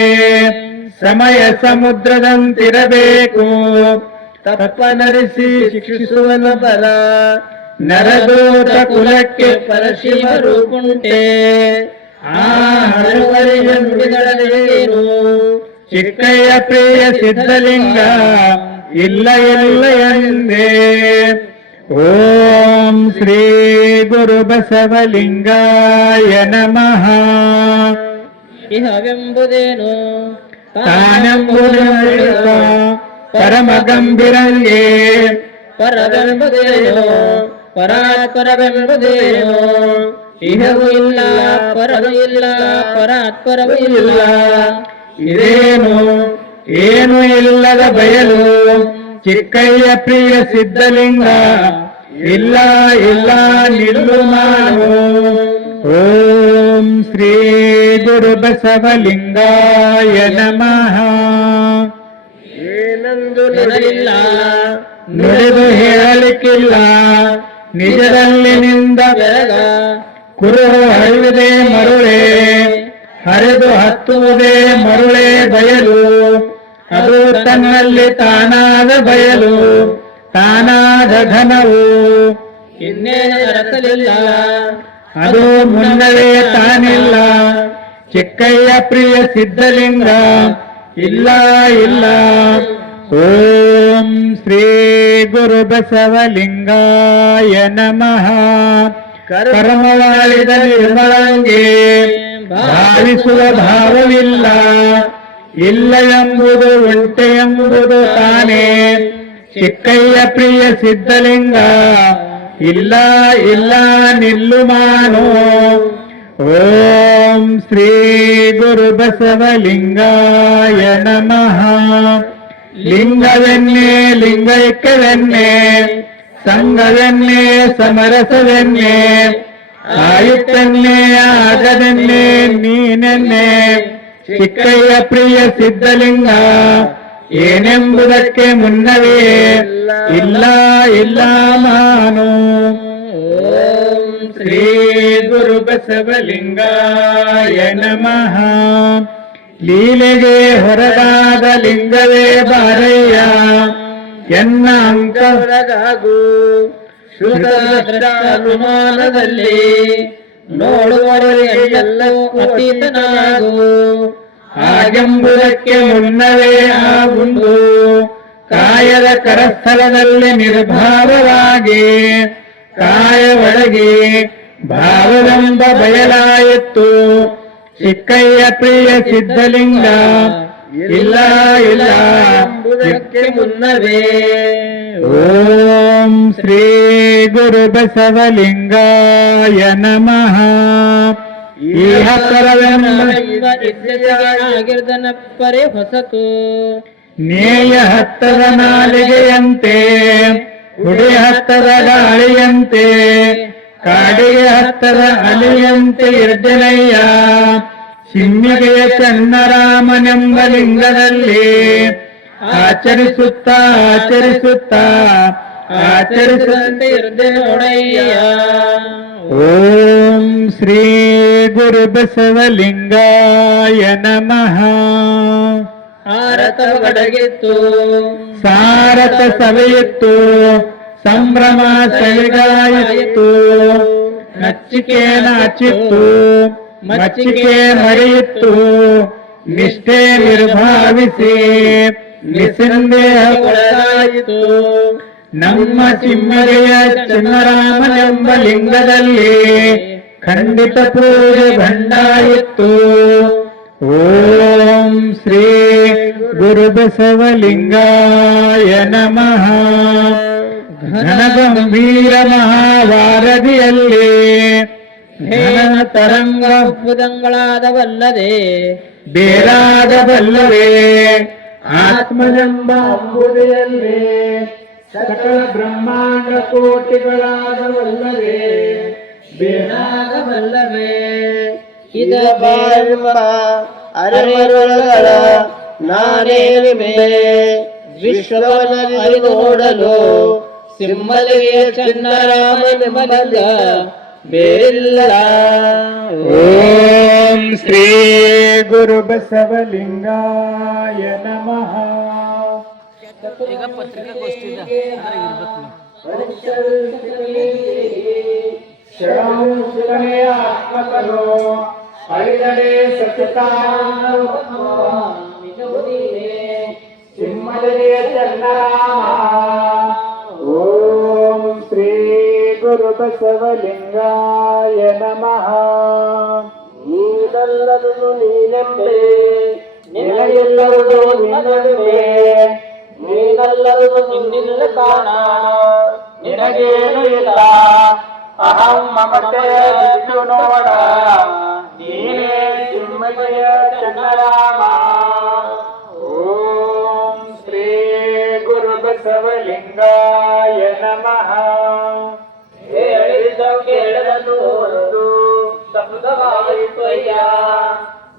ಸಮಯ ಸಮುದ್ರದಂತಿರಬೇಕು ತಪ್ಪನರಿಸಿ ಶಿಕ್ಷಿಸುವನ ಬಲ ನರದೂತ ಕುಲಕ್ಕೆ ಪರಶಿವರು ಕುಂಟೆ ಆ ಹಲವರಿಗೆ ನುಡಿಗಳೇನು ಚಿಕ್ಕಯ್ಯ ಪ್ರಿಯ ಸಿದ್ಧಲಿಂಗ ಇಲ್ಲ ಇಲ್ಲ ಎಂದೇ. ಓಂ ಶ್ರೀ ಗುರು ಬಸವಲಿಂಗಾಯ ನಮಃ. ಇಹವೆಂಬುದೇನು ತಾನೆಂಬುದ ಪರಮ ಗಂಭೀರಂಗೆ ಪರವೆಂಬುದೇನು ಪರಾತ್ಪರವೆಂಬುದೇನು ಇಹವೂ ಇಲ್ಲ ಪರವೂ ಇಲ್ಲ ಪರಾತ್ಪರವೂ ಇಲ್ಲ. ಇದೇನು ಏನು ಇಲ್ಲದ ಬಯಲು ಚಿಕ್ಕಯ್ಯ ಪ್ರಿಯ ಸಿದ್ಧಲಿಂಗ ಇಲ್ಲ ಇಲ್ಲ ನಿಲ್ಲು ಮಾನು. ಓಂ ಶ್ರೀ ಗುರು ಬಸವಲಿಂಗಾಯ ನಮಃ. ಏನಂದು ನುಡಿಲಿಲ್ಲ ನುಡಿದು ಹೇಳಲಿಕ್ಕಿಲ್ಲ, ನಿಜದಲ್ಲಿ ನಿಂದ ಬೆರಗ ಕುರುಹು ಹರಿಯುವುದೇ ಮರುಳೆ, ಹರಿದು ಹತ್ತುವುದೇ ಮರುಳೆ ಬಯಲು. ಅದು ತನ್ನಲ್ಲಿ ತಾನಾದ ಬಯಲು, ತಾನಾದ ಘನವು. ಇನ್ನೇನು ಅರಸಲಿಲ್ಲ ಅದು ಮುನ್ನವೇ ತಾನಿಲ್ಲ. ಚಿಕ್ಕಯ್ಯ ಪ್ರಿಯ ಸಿದ್ಧಲಿಂಗ ಇಲ್ಲ ಇಲ್ಲ. ಓಂ ಶ್ರೀ ಗುರು ಬಸವಲಿಂಗಾಯ ನಮಃ. ಕರ್ಮವಾಳಿದ ನಿರ್ಮಳಂಗೆ ಭಾವಿಸುವ ಭಾವವಿಲ್ಲ. ಇಲ್ಲ ಎಂಬುದು ಉಂಟೆ ಎಂಬುದು ತಾನೇ. ಚಿಕ್ಕಯ್ಯ ಪ್ರಿಯ ಸಿದ್ಧಲಿಂಗ ಇಲ್ಲ ಇಲ್ಲ ನಿಲ್ಲು ಮಾನು. ಓಂ ಶ್ರೀ ಗುರು ಬಸವಲಿಂಗಾಯ ನಮಃ. ಲಿಂಗವೆನ್ನೆ ಲಿಂಗೈಕ್ಯವೆನ್ನೆ, ಸಂಘವೆನ್ನೆ ಸಮರಸವೆನ್ನೆ, ಆಯುಕ್ತನ್ನೇ ಆಗದೆನ್ನೆ ನೀನೆನ್ನೆ. ಚಿಕ್ಕಯ್ಯ ಪ್ರಿಯ ಸಿದ್ಧಲಿಂಗ ಏನೆಂಬುದಕ್ಕೆ ಮುನ್ನವೇ ಇಲ್ಲ ಇಲ್ಲ ಮಾನು. ಓಂ ಶ್ರೀ ಗುರು ಬಸವಲಿಂಗಾಯ ನಮಃ. ಲೀಲೆಗೆ ಹೊರಗಾದ ಲಿಂಗವೇ ಬಾರಯ್ಯ, ಎನ್ನ ಅಂಕ ಹೊರಗಾಗು ಅನುಮಾನದಲ್ಲಿ ನೋಡುವವರಿಗೆಲ್ಲವೂ ಅತೀತನಾಗು. ಹಾಗೆಂಬುದಕ್ಕೆ ಮುನ್ನವೇ ಆಗುಂದು. ಕಾಯದ ಕರಸ್ಥಲದಲ್ಲಿ ನಿರ್ಭಾವವಾಗಿ, ಕಾಯ ಒಳಗೆ ಭಾವವೆಂಬ ಬಯಲಾಯಿತು. ಚಿಕ್ಕಯ್ಯ ಪ್ರಿಯ ಸಿದ್ಧಲಿಂಗ ಇಲ್ಲ ಇಲ್ಲ ಎಂಬುದಕ್ಕೆ ಮುನ್ನವೇ. ಓಂ ಶ್ರೀ ಗುರು ಬಸವಲಿಂಗಾಯ ನಮಃ. ಇಹ ಪರವೆಂಬ ಆಗಿರ್ದನಪ್ಪರೆ ಹೊಸತು. ನೇಯ ಹತ್ತದ ನಾಲಿಗೆಯಂತೆ, ಹುಡಿ ಹತ್ತದ ಗಾಳಿಯಂತೆ, ಕಾಡಿಗೆ ಹತ್ತದ ಅಲಿಯಂತೆ ಇರ್ಜನಯ್ಯ. ಸಿಮ್ಮಿಗೆಯ ಚನ್ನರಾಮನೆಂಬ ಲಿಂಗದಲ್ಲಿ ಆಚರಿಸುತ್ತಾ ಆಚರಿಸುತ್ತಾ ಆಚರಿಸುವಂತೆ ಇರ್ದೆ ನೋಡಯ್ಯ. ಓಂ ಶ್ರೀ ಗುರು ಬಸವಲಿಂಗಾಯ ನಮಃ. ಆರತ ಗಡಗಿತ್ತು ಸಾರಥ ಸವೆಯಿತ್ತು, ಸಂಭ್ರಮ ಸವಿಗಾಯಿತ್ತು. ನಚ್ಚಿಕೆ ನಾಚಿತ್ತು, ಮಚ್ಚಿಕೆ ಮರೆಯಿತ್ತು. ನಿಷ್ಠೆ ನಿರ್ಭಾವಿಸಿ ನಿಸ್ಸಂದೇಹ ಒಳಗಾಯಿತು. ನಮ್ಮ ಚಿಮ್ಮರೆಯ ಚನ್ನರಾಮನೆಂಬ ಲಿಂಗದಲ್ಲಿ ಖಂಡಿತ ಪೂಜೆ ಭಂಡಾಯಿತ್ತು. ಓಂ ಶ್ರೀ ಗುರು ಬಸವಲಿಂಗಾಯ ನಮಃ. ಘನ ಗಂಭೀರ ಮಹಾವಾರದಿಯಲ್ಲಿ ಘನ ತರಂಗ ಬುದಂಗಳಾದವಲ್ಲದೆ ಬೇರಾಗಬಲ್ಲವೇ. ಆತ್ಮನೆಂಬ ಅಂಬುದಿಯಲ್ಲಿ ಸಕಲ ಬ್ರಹ್ಮಾಂಡ ಕೋಟಿಗಳಾದವಲ್ಲವೇ ಬೇರಾಗಬಲ್ಲವೇ. ಇದ ಬಾಯುವ ಅರೆಮರುಳಗಳ ನಾನೇನಿಮೆ. ವಿಶ್ವವನ್ನು ಅರಿದು ನೋಡಲು ಸಿಂಹಲಿಗೆ ಚನ್ನರಾಮನೆಂಬ ಬೇರಿಲ್ಲ. ಓಂ ಶ್ರೀ ಗುರು ಬಸವಲಿಂಗಾಯ ನಮಃ. ಶಿವನೇ ಆತ್ಮಕರು ಹರಿದಡೆ ಸಿಂಹಲಿಗೆ ಚನ್ನರಾಮ. ಓಂ ಶ್ರೀ ಗುರು ಬಸವಲಿಂಗಾಯ ನಮಃ. ನೀನಲ್ಲದು ನೀನೆಂಬೆ, ನಿನಗೆಲ್ಲವುದು ನಿನ್ನದೇ. ನೀನಲ್ಲದು ನಿನ್ನಿಲ್ಲ ಕಾಣ. ನಿನಗೇನು ಇಲ್ಲ, ಅಹಂ ಮಮತೆಯ ಬಿಟ್ಟು ನೋಡ. ನೀನೇ ಸಿಂಹಲಿಯ ಚನ್ನರಾಮ. ಓಂ ಶ್ರೀ ಗುರು ಬಸವಲಿಂಗಾಯ ನಮಃ.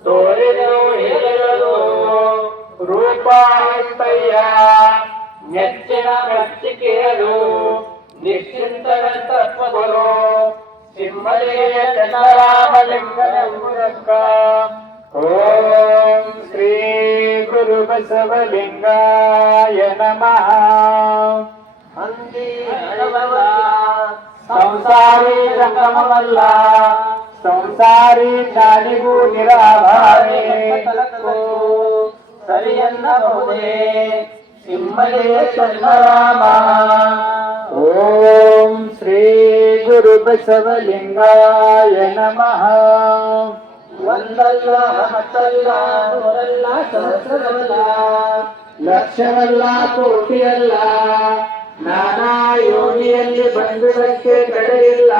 ತೋರಿದೆವು ಹೇಳಲು ರೂಪ ಹಸ್ತಯ್ಯ ನೆಚ್ಚಿನ ಮೆಚ್ಚಿಕೆಯಲು ನಿಶ್ಚಿಂತನ ತತ್ವಗಳು ಸಿಂಹಲಿಯ ಚಂದ್ರರಾಮಲಿಂಗನೆಂಬುದಕ್ಕ ಓಂ ಶ್ರೀ ಗುರು ಬಸವಲಿಂಗಾಯ ನಮಃ. ಸಂಸಾರಿ ರಂಗಮವಲ್ಲ ಸಂಸಾರಿ ಜ್ಞಾನಿಗೂ ನಿರಾಭಾರೇ ಸರಿಯನ್ನಬಹುದೇ ಸಿಂಹಲಿಯ ಚಂದ್ರರಾಮ. ಓಂ ಶ್ರೀ ಗುರು ಬಸವಲಿಂಗಾಯ ನಮಃ. ಒಂದಲ್ಲ ಹತ್ತಲ್ಲ ನೂರಲ್ಲ ಸಹಸ್ರವಲ್ಲ ಲಕ್ಷವಲ್ಲ ಕೋಟಿಯಲ್ಲ ನಾನಾ ಯೋನಿಯಲ್ಲಿ ಬಂದುದಕ್ಕೆ ತಡೆಯಿಲ್ಲ.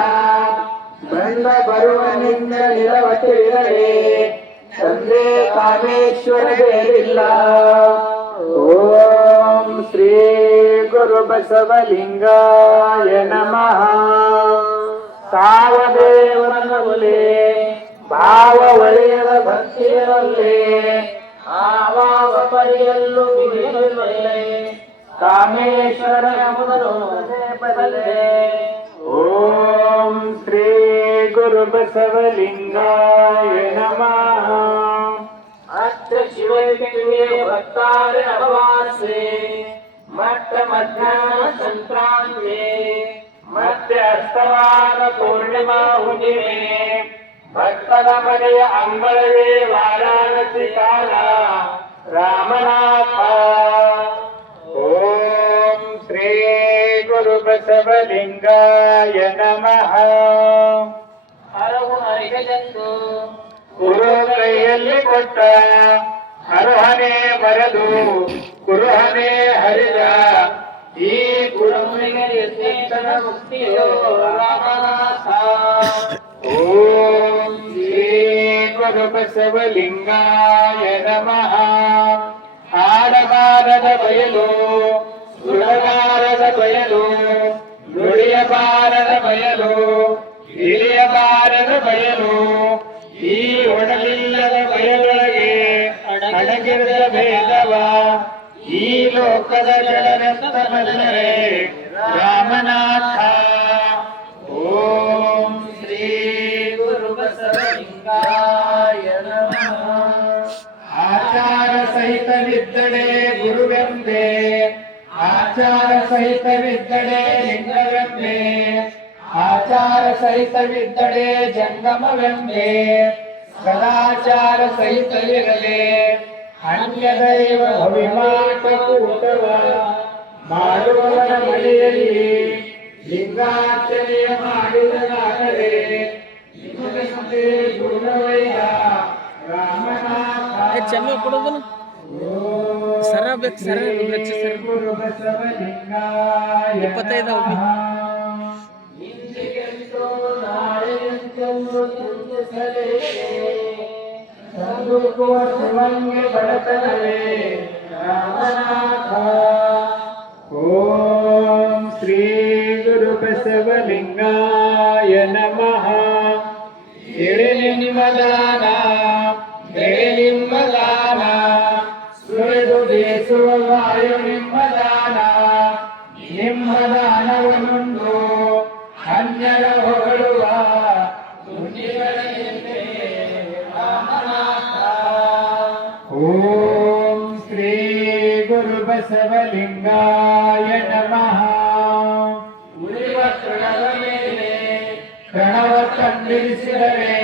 ಬಂದ ಬರುವನಿಂದ ನಿರವತಿರಲೇ ತಂದೆ ಕಾಮೇಶ್ವರ ಬೇರಿಲ್ಲ. ಓಂ ಶ್ರೀ ಗುರು ಬಸವಲಿಂಗಾಯ ನಮಃ. ಸಾವದೇವನಲ್ಲೇ ಭಾವ ಒಳೆಯದ ಭಕ್ತಿಯರಲ್ಲೇ ಆವಾವ ಪರಿಯಲ್ಲೂ ಬಿಡಿಯಲ್ಲೇ ಕಾಮೇಶ್ವರ ಎಂಬುದನ್ನು ಬರಲೇ. ಓಂ ಶ್ರೀ ಗುರು ಬಸವಲಿಂಗಾಯ ನಮಃ. ಅಷ್ಟ ಶಿವೈಕ್ಯವೇ ಭಕ್ತಾರೆ ಅಪವಾಸೆ ಮಟ್ಟ ಮಧ್ಯಾಹ್ನ ಸಂಕ್ರಾಂತಿ ಮತ್ತೆ ಅಸ್ತಮಾನ ಪೂರ್ಣಿಮಾ ಹುಣ್ಣಿಮೆ ಭಕ್ತನ ಮನೆಯ ಅಂಗಳವೇ ವಾರಾಣಸಿ ಕಾಲ ರಾಮನಾಥ. ಓಂ ಶ್ರೀ ಗುರು ಬಸವಲಿಂಗಾಯ ನಮಃ. ಹರವು ಹರಿಗೆಂದು ಗುರು ಕೈಯಲ್ಲಿ ಕೊಟ್ಟ ಹರಹನೆ ಬರೆದು ಕುರುಹನೆ ಹರಿದ ಈ ಗುರುವಿಗೆ ಮುಕ್ತಿಯೋ ರಾಮನಾಥ. ಓಂ ಶ್ರೀ ಗುರು ಬಸವಲಿಂಗಾಯ ನಮಃ. ಆಡಬಾರದ ಬಯಲು ಸುಡಬಾರದ ಬಯಲು ನುಡಿಯಬಾರದ ಬಯಲು ಇಳಿಯಬಾರದ ಬಯಲು ಈ ಒಡಲಿಲ್ಲದ ಬಯಲೊಳಗೆ ಅಡಗಿರದ ಭೇದವ ಈ ಲೋಕದ ಜಗತ್ತ ಬಲ್ಲರೆ ರಾಮನಾಥ. ಓಂ ಶ್ರೀ ಗುರು ಬಸವಲಿಂಗಾಯ ನಮಃ. ಆಚಾರ ಸಹಿತವಿದ್ದಡೆ ಗುರುವೆಂಬೆ ಆಚಾರ ಸಹಿತವಿದ್ದಡೆ ಲಿಂಗವೆಂಬೆ ಆಚಾರ ಸಹಿತವಿದ್ದಡೆ ಜಂಗಮವೆಂಬೆ ಸದಾಚಾರ ಸಹಿತವಿರಲೆ ಅನ್ಯ ದೈವ ಅಭಿಮಾಟ ಕೂಟವ ಮಾಡುವವನ ಮನೆಯಲ್ಲಿ ಲಿಂಗಾರ್ಚನೆಯ ಮಾಡಿದನಾದರೆ ನಿಮಗೆ ಗುರುವಯ್ಯ ರಾಮನಾಥ. ಚೆನ್ನ ಕೊಡೋದಲ್ಲ ಸರ ಬೇಕು ಸರ ಗುರು ಬಸವಲಿಂಗಾಯ 25 ಇಂದಿಗೆಂದು ನಾಳೆಯಂತೆಂದು ಚಿಂತಿಸಲೇಕೆ ಸಂದುಕುವ ಶಿವಂಗೆ ಬಡತನವೇ ರಾಮನಾಥ. ಓಂ ಶ್ರೀ ಗುರು ಬಸವಲಿಂಗಾಯ ನಮಃ. ಎಳೆ ನಿಮ್ಮದಾನ ಬೆಳೆ ನಿಮ್ಮದಾನ ಸುಳಿದು ಬೇಸುವ ವಾಯು ನಿಮ್ಮದಾನ. ನಿಮ್ಮದಾನವನ್ನುಂಡು ಅನ್ಯರ ಹೊಗಳುವ ಪುಣ್ಯಗಳ ಹಿಂದೆ ರಾಮನಾಥ. ಓಂ ಶ್ರೀ ಗುರು ಬಸವಲಿಂಗಾಯ ನಮಃ. ಉಳಿವ ಕಣದ ಮೇಲೆ ಕಣವ ಕಂಡಿರಿಸಿದರೆ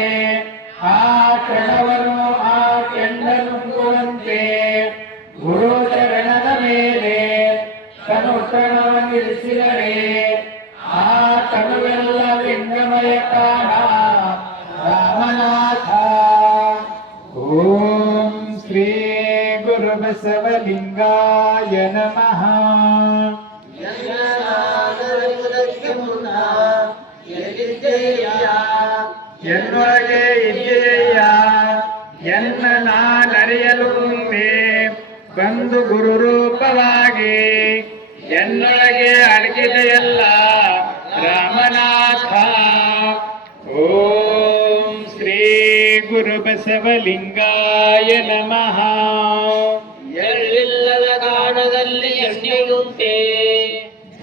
ಆ ಕಣವನ್ನು ಆ ಕೆಂಡನುಂಗುವಂತೆ ಗುರು ಚರಣದ ಮೇಲೆ ಕಣವನ್ನಿರಿಸಿದರೆ ಆ ಕಣವೆಲ್ಲ ಲಿಂಗಮಯ ಕಾಣ ರಾಮನಾಥ. ಓಂ ಶ್ರೀ ಗುರು ಬಸವಲಿಂಗಾಯ ನಮಃ. ಎನ್ನೊಳಗೆ ಇದೆಯಯ್ಯ ಎನ್ನ ನಾನರಿಯಲು ಒಮ್ಮೆ ಬಂದು ಗುರು ರೂಪವಾಗಿ ಎನ್ನೊಳಗೆ ಅಡಗಿದೆಯಲ್ಲ ರಾಮನಾಥ. ಓಂ ಶ್ರೀ ಗುರು ಬಸವಲಿಂಗಾಯ ನಮಃ. ಎಳ್ಳಿಲ್ಲದ ಕಾಣದಲ್ಲಿ ಎಣ್ಣೆಯುಂಟೆ,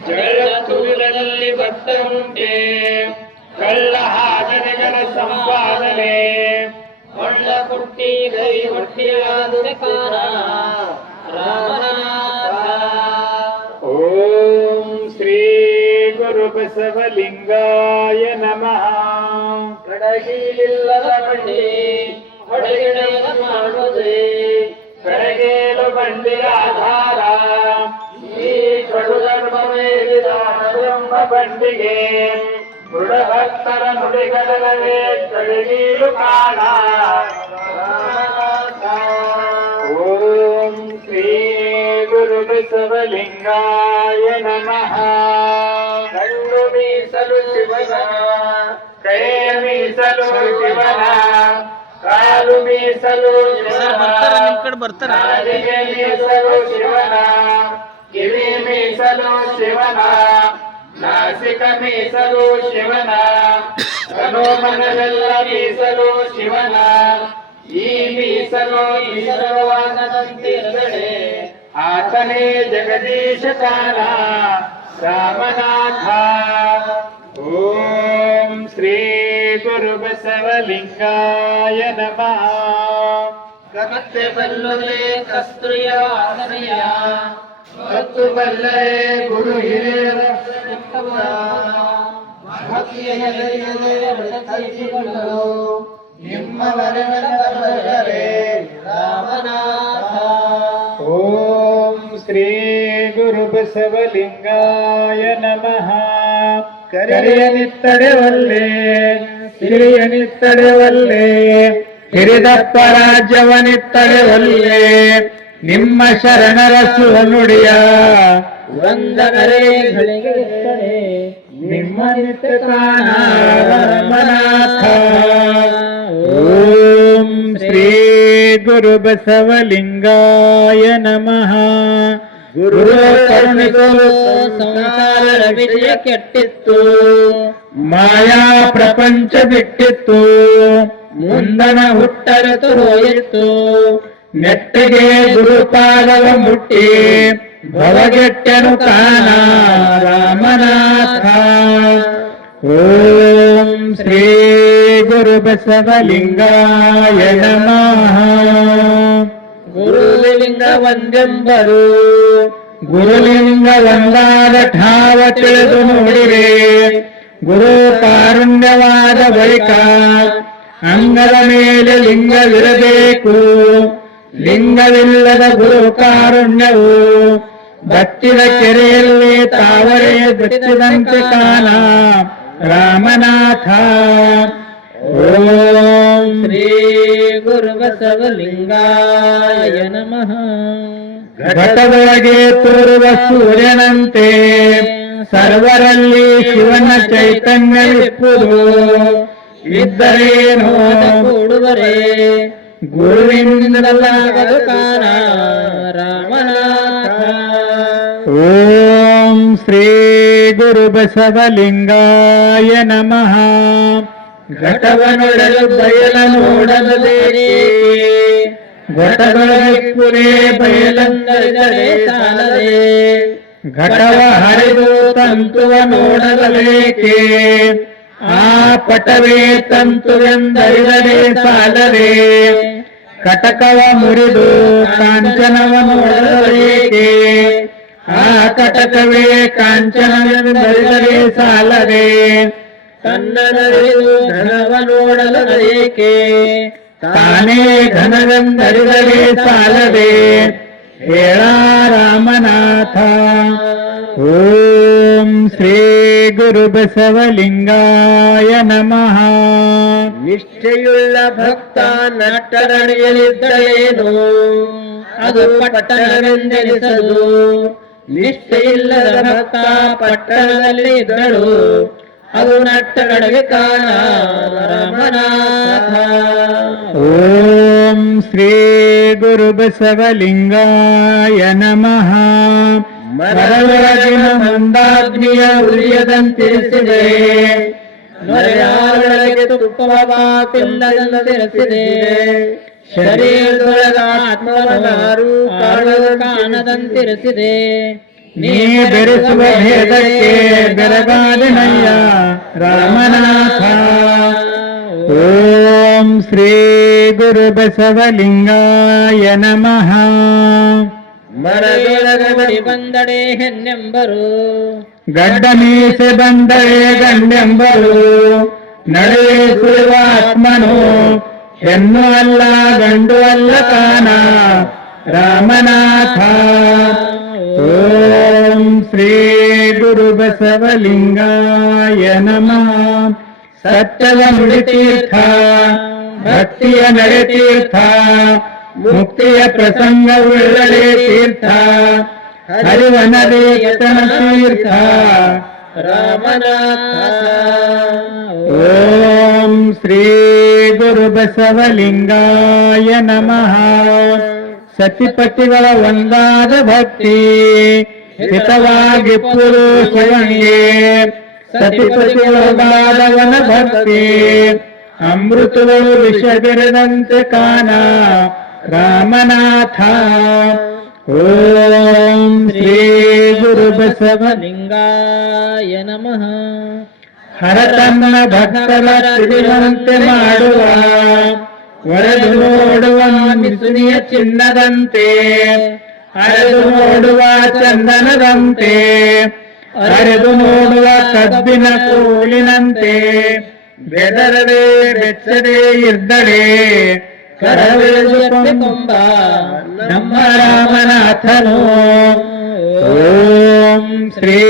ಜಗಳ ತುಳಿಲದಲ್ಲಿ ಭತ್ತ ಉಂಟೆ, ಕಳ್ಳ ಹಾಜರಿಗರ ಸಂಪಾದನೆ, ಕೊಳ್ಳ ಕುಟ್ಟಿ ಗೈ ಹೊಟ್ಟಿಯಾದ ಕಾರಣ ರಾಮನಾಥ. ಓಂ ಶ್ರೀ ಗುರು ಬಸವಲಿಂಗಾಯ ನಮಃ. ಕಡಗಿಲಿಲ್ಲದ ಬಂಡಿ ಹೊಡೆಗಿಡದ ಮಾಡುವುದೇ, ಕಡೆಗೇಲು ಬಂಡಿಯ ಆಧಾರ, ಈ ಕಡುಧರ್ಮವೇರಿದಾನವೆಂಬ ಬಂಡಿಗೆ ದೃಢಭಕ್ತರ ನುಡಿಗಡಲವೇ ಕಡೆಗೀಲು ಕಾಣ ರಾಮನಾಥ. ಓಂ ಶ್ರೀ ಗುರು ಬಸವಲಿಂಗಾಯ ನಮಃ. ಕಣ್ಣು ಮೀಸಲು ಶಿವನ, ಕೈಯ ಮೀಸಲು ಶಿವನ, ಕಾಲು ಮೀಸಲು ಬರ್ತಾರ ಶಿವನ, ನಿಮ್ ಕಡೆ ಬರ್ತಾರ. ನಾಲಿಗೆ ಮೀಸಲು ಶಿವನ, ಕಿವಿ ಮೀಸಲು ಶಿವನ, ನಾಸಿಕ ಮೀಸಲು ಶಿವನ, ಮನೋಮನವೆಲ್ಲ ಮೀಸಲು ಶಿವನ. ಈ ಮೀಸಲು ಈಶ್ವರವಾಗದಂತಿರದೆ, ಆತನೇ ಜಗದೀಶ ಕಾಲ ರಾಮನಾಥ. ಓಂ ಶ್ರೀ ಗುರು ಬಸವಲಿಂಗಾಯ ನಮಃ. ಕತ್ತೆ ಬಲ್ಲದೆ ಕಸ್ತೂರಿಯ ವಾಸನೆಯ, ಮತ್ತು ಬಲ್ಲರೆ ಗುರು ಹಿರಿಯರ ಭಕ್ತಿಯ ನೆಲೆಯದೆ ಬೆಳಕೈಸಿಕೊಂಡು ನಿಮ್ಮ ವರನರೆ ರಾಮನಾಥ. ಓಂ ಶ್ರೀ ಗುರು ಬಸವಲಿಂಗಾಯ ನಮಃ. ಕರೆಯನಿತ್ತಡೆವಲ್ಲೆ ಹಿರಿಯನಿತ್ತಡೆವಲ್ಲೆ, ಹಿರಿದಪ್ಪ ರಾಜ್ಯವನಿತ್ತಡೆವಲ್ಲೆ, ನಿಮ್ಮ ಶರಣರ ಸುನುಡಿಯ ವಂದನರೆಗಳಿಗೆ ನಿಮ್ಮ ನಿತ್ಯ ಕಾಣ ರಾಮನಾಥ. ಓಂ ಶ್ರೀ ಗುರು ಬಸವಲಿಂಗಾಯ ನಮಃ. ಗುರು ಕರುಣಿಸಲು ಸಂಸಾರ ವಿಜಯ ಕೆಟ್ಟಿತ್ತು, ಮಾಯಾ ಪ್ರಪಂಚ ಬಿಟ್ಟಿತ್ತು, ಮುಂದಣ ಹುಟ್ಟರತು ಹೋಯಿತು, ನೆಟ್ಟಿಗೆ ಗುರುಪಾದವ ಮುಟ್ಟಿ ಭವಗೆಟ್ಟನು ಕಾಣ ರಾಮನಾಥ. ಓಂ ಶ್ರೀ ಗುರು ಬಸವಲಿಂಗಾಯ ನಮಃ. ಗುರುಲಿಂಗ ಒಂದೆಂಬರು, ಗುರುಲಿಂಗ ಒಂದಾದ ಠಾವ ತಿಳಿದು ನೋಡಿರೆ, ಗುರು ಕಾರುಣ್ಯವಾದ ಬಳಿಕ ಅಂಗದ ಮೇಲೆ ಲಿಂಗವಿರಬೇಕು. ಲಿಂಗವಿಲ್ಲದ ಗುರು ಕಾರುಣ್ಯವು ಬತ್ತಿದ ಕೆರೆಯಲ್ಲಿ ತಾವರೆ ಬಿಟ್ಟಿದಂತೆ ಕಾಣ ರಾಮನಾಥ. ಓಂ ಶ್ರೀ ಗುರು ಬಸವಲಿಂಗಾಯ ನಮಃ. ಘಟದೊಳಗೆ ತೋರುವ ಸೂರ್ಯನಂತೆ ಸರ್ವರಲ್ಲಿ ಶಿವನ ಚೈತನ್ಯವಿಪ್ಪುದು. ಇದ್ದರೇನೋ ಕೂಡುವರೆ ಗುರುವಿನಿಂದಲಾಗದು ಕಾಣ ರಾಮನಾಥ. ಓಂ ಶ್ರೀ ಗುರು ಬಸವಲಿಂಗಾಯ ನಮಃ. ಘಟವನೊಡಲು ಬಯಲ ನೋಡಲೇಕೆ, ಘಟದೊಳಗಿಪ್ಪುರೇ ಬಯಲಂದರಿದರೆ ಸಾಲದೆ, ಘಟವ ಹರಿದು ತಂತುವ ನೋಡಲೇಕೆ, ಆ ಪಟವೇ ತಂತುವೆಂದರಿದರೆ ಸಾಲದೆ, ಕಟಕವ ಮುರಿದು ಕಾಂಚನವ ನೋಡಲೇಕೆ, ಆ ಕಟಕವೇ ಕಾಂಚನವೆಂದರಿದರೆ ಸಾಲದೆ, ತನ್ನರಿದು ಘನವ ನೋಡಲು ಏಕೆ, ತಾನೇ ಘನವೆಂದರಿದರೆ ಸಾಲದೆ, ಹೇಳ ರಾಮನಾಥ. ಓಂ ಶ್ರೀ ಗುರು ಬಸವಲಿಂಗಾಯ ನಮಃ. ನಿಷ್ಠೆಯುಳ್ಳ ಭಕ್ತ ನಟ್ಟರಣಿಯಲಿದ್ದಳೇನು, ಅದು ಪಟ್ಟಣವೆಂದೆನಿಸದು. ನಿಷ್ಠೆಯಿಲ್ಲದ ಭಕ್ತ ಪಟ್ಟಣದಲ್ಲಿ ಇದ್ದಳು, ಅದು ನಟ್ಟಗಡವೆ ಕಾಣ ರಾಮನಾಥ. ಓಂ ಶ್ರೀ ಗುರು ಬಸವಲಿಂಗಾಯ ನಮಃ. ಮರದೊಳಗಿನ ಮಂದಾಗ್ನಿಯ ಉರಿಯದಂತಿರಿಸಿದೆ, ನೊರೆಯಾರೊಳಗೆ ತುಪ್ಪವ ತಿಲ್ಲದಂತಿರಿಸಿದೆ ಶರೀರದೊಳಗ ಆತ್ಮವನಾರು ಕಾಣದಂತಿರಿಸಿದೆ ನೀ ಬೆರೆಸುವ ಭೇದಕ್ಕೆ ಬೆರಗಾದನಯ್ಯ ರಾಮನಾಥ. ಓಂ ಶ್ರೀ ಗುರು ಬಸವಲಿಂಗಾಯ ನಮಃ. ಮರದೊಳಗಡಿ ಬಂದಡೆ ಹೆಣ್ಣೆಂಬರು ಗಡ್ಡ ಮೀಸೆ ಬಂದರೆ ಗಂಡೆಂಬರು ನಡೆವೆ ಸುಳಿವ ಆತ್ಮನು ಹೆಣ್ಣು ಅಲ್ಲ ಗಂಡು ಅಲ್ಲ ಕಾಣ ರಾಮನಾಥ. ಓಂ ಶ್ರೀ ಗುರು ಬಸವಲಿಂಗಾಯ ನಮಃ. ಸತ್ಯದ ನುಡಿತೀರ್ಥ ಭಕ್ತಿಯ ನಡೆತೀರ್ಥ ಮುಕ್ತಿಯ ಪ್ರಸಂಗವುಳ್ಳಡೆ ತೀರ್ಥ ಹರಿವನದೇ ಯತನ ತೀರ್ಥ ರಾಮನಾಥ. ಓಂ ಶ್ರೀ ಗುರು ಬಸವಲಿಂಗಾಯ ನಮಃ. ಸತಿಪತಿಗಳ ಒಂದಾದ ಭಕ್ತಿ ಹಿತವಾಗಿ ಪುರುಷವನಿಗೆ ಸತಿಪತಿಗಳೊಳಗಾದವನ ಭಕ್ತಿ ಅಮೃತಗಳು ವಿಷಬಿರದಂತೆ ಕಾಣ ರಾಮನಾಥ. ಓಂ ಶ್ರೀ ಗುರು ಬಸವಲಿಂಗಾಯ ನಮಃ. ಹರ ತನ್ನ ಭಕ್ತರ ತಿಳಿವಂತೆ ಮಾಡುವ ಒರೆದು ನೋಡುವ ಮಿಸುನಿಯ ಚಿನ್ನದಂತೆ ಅರೆದು ನೋಡುವ ಚಂದನದಂತೆ ಅರೆದು ನೋಡುವ ಕಬ್ಬಿನ ಕೋಲಿನಂತೆ ಬೆದರದೆ ಬೆಚ್ಚದೆ ಇದ್ದಡೆ ಕರವಿಳಿದುಕೊಂಬ ನಮ್ಮ ರಾಮನಾಥನು. ಓಂ ಶ್ರೀ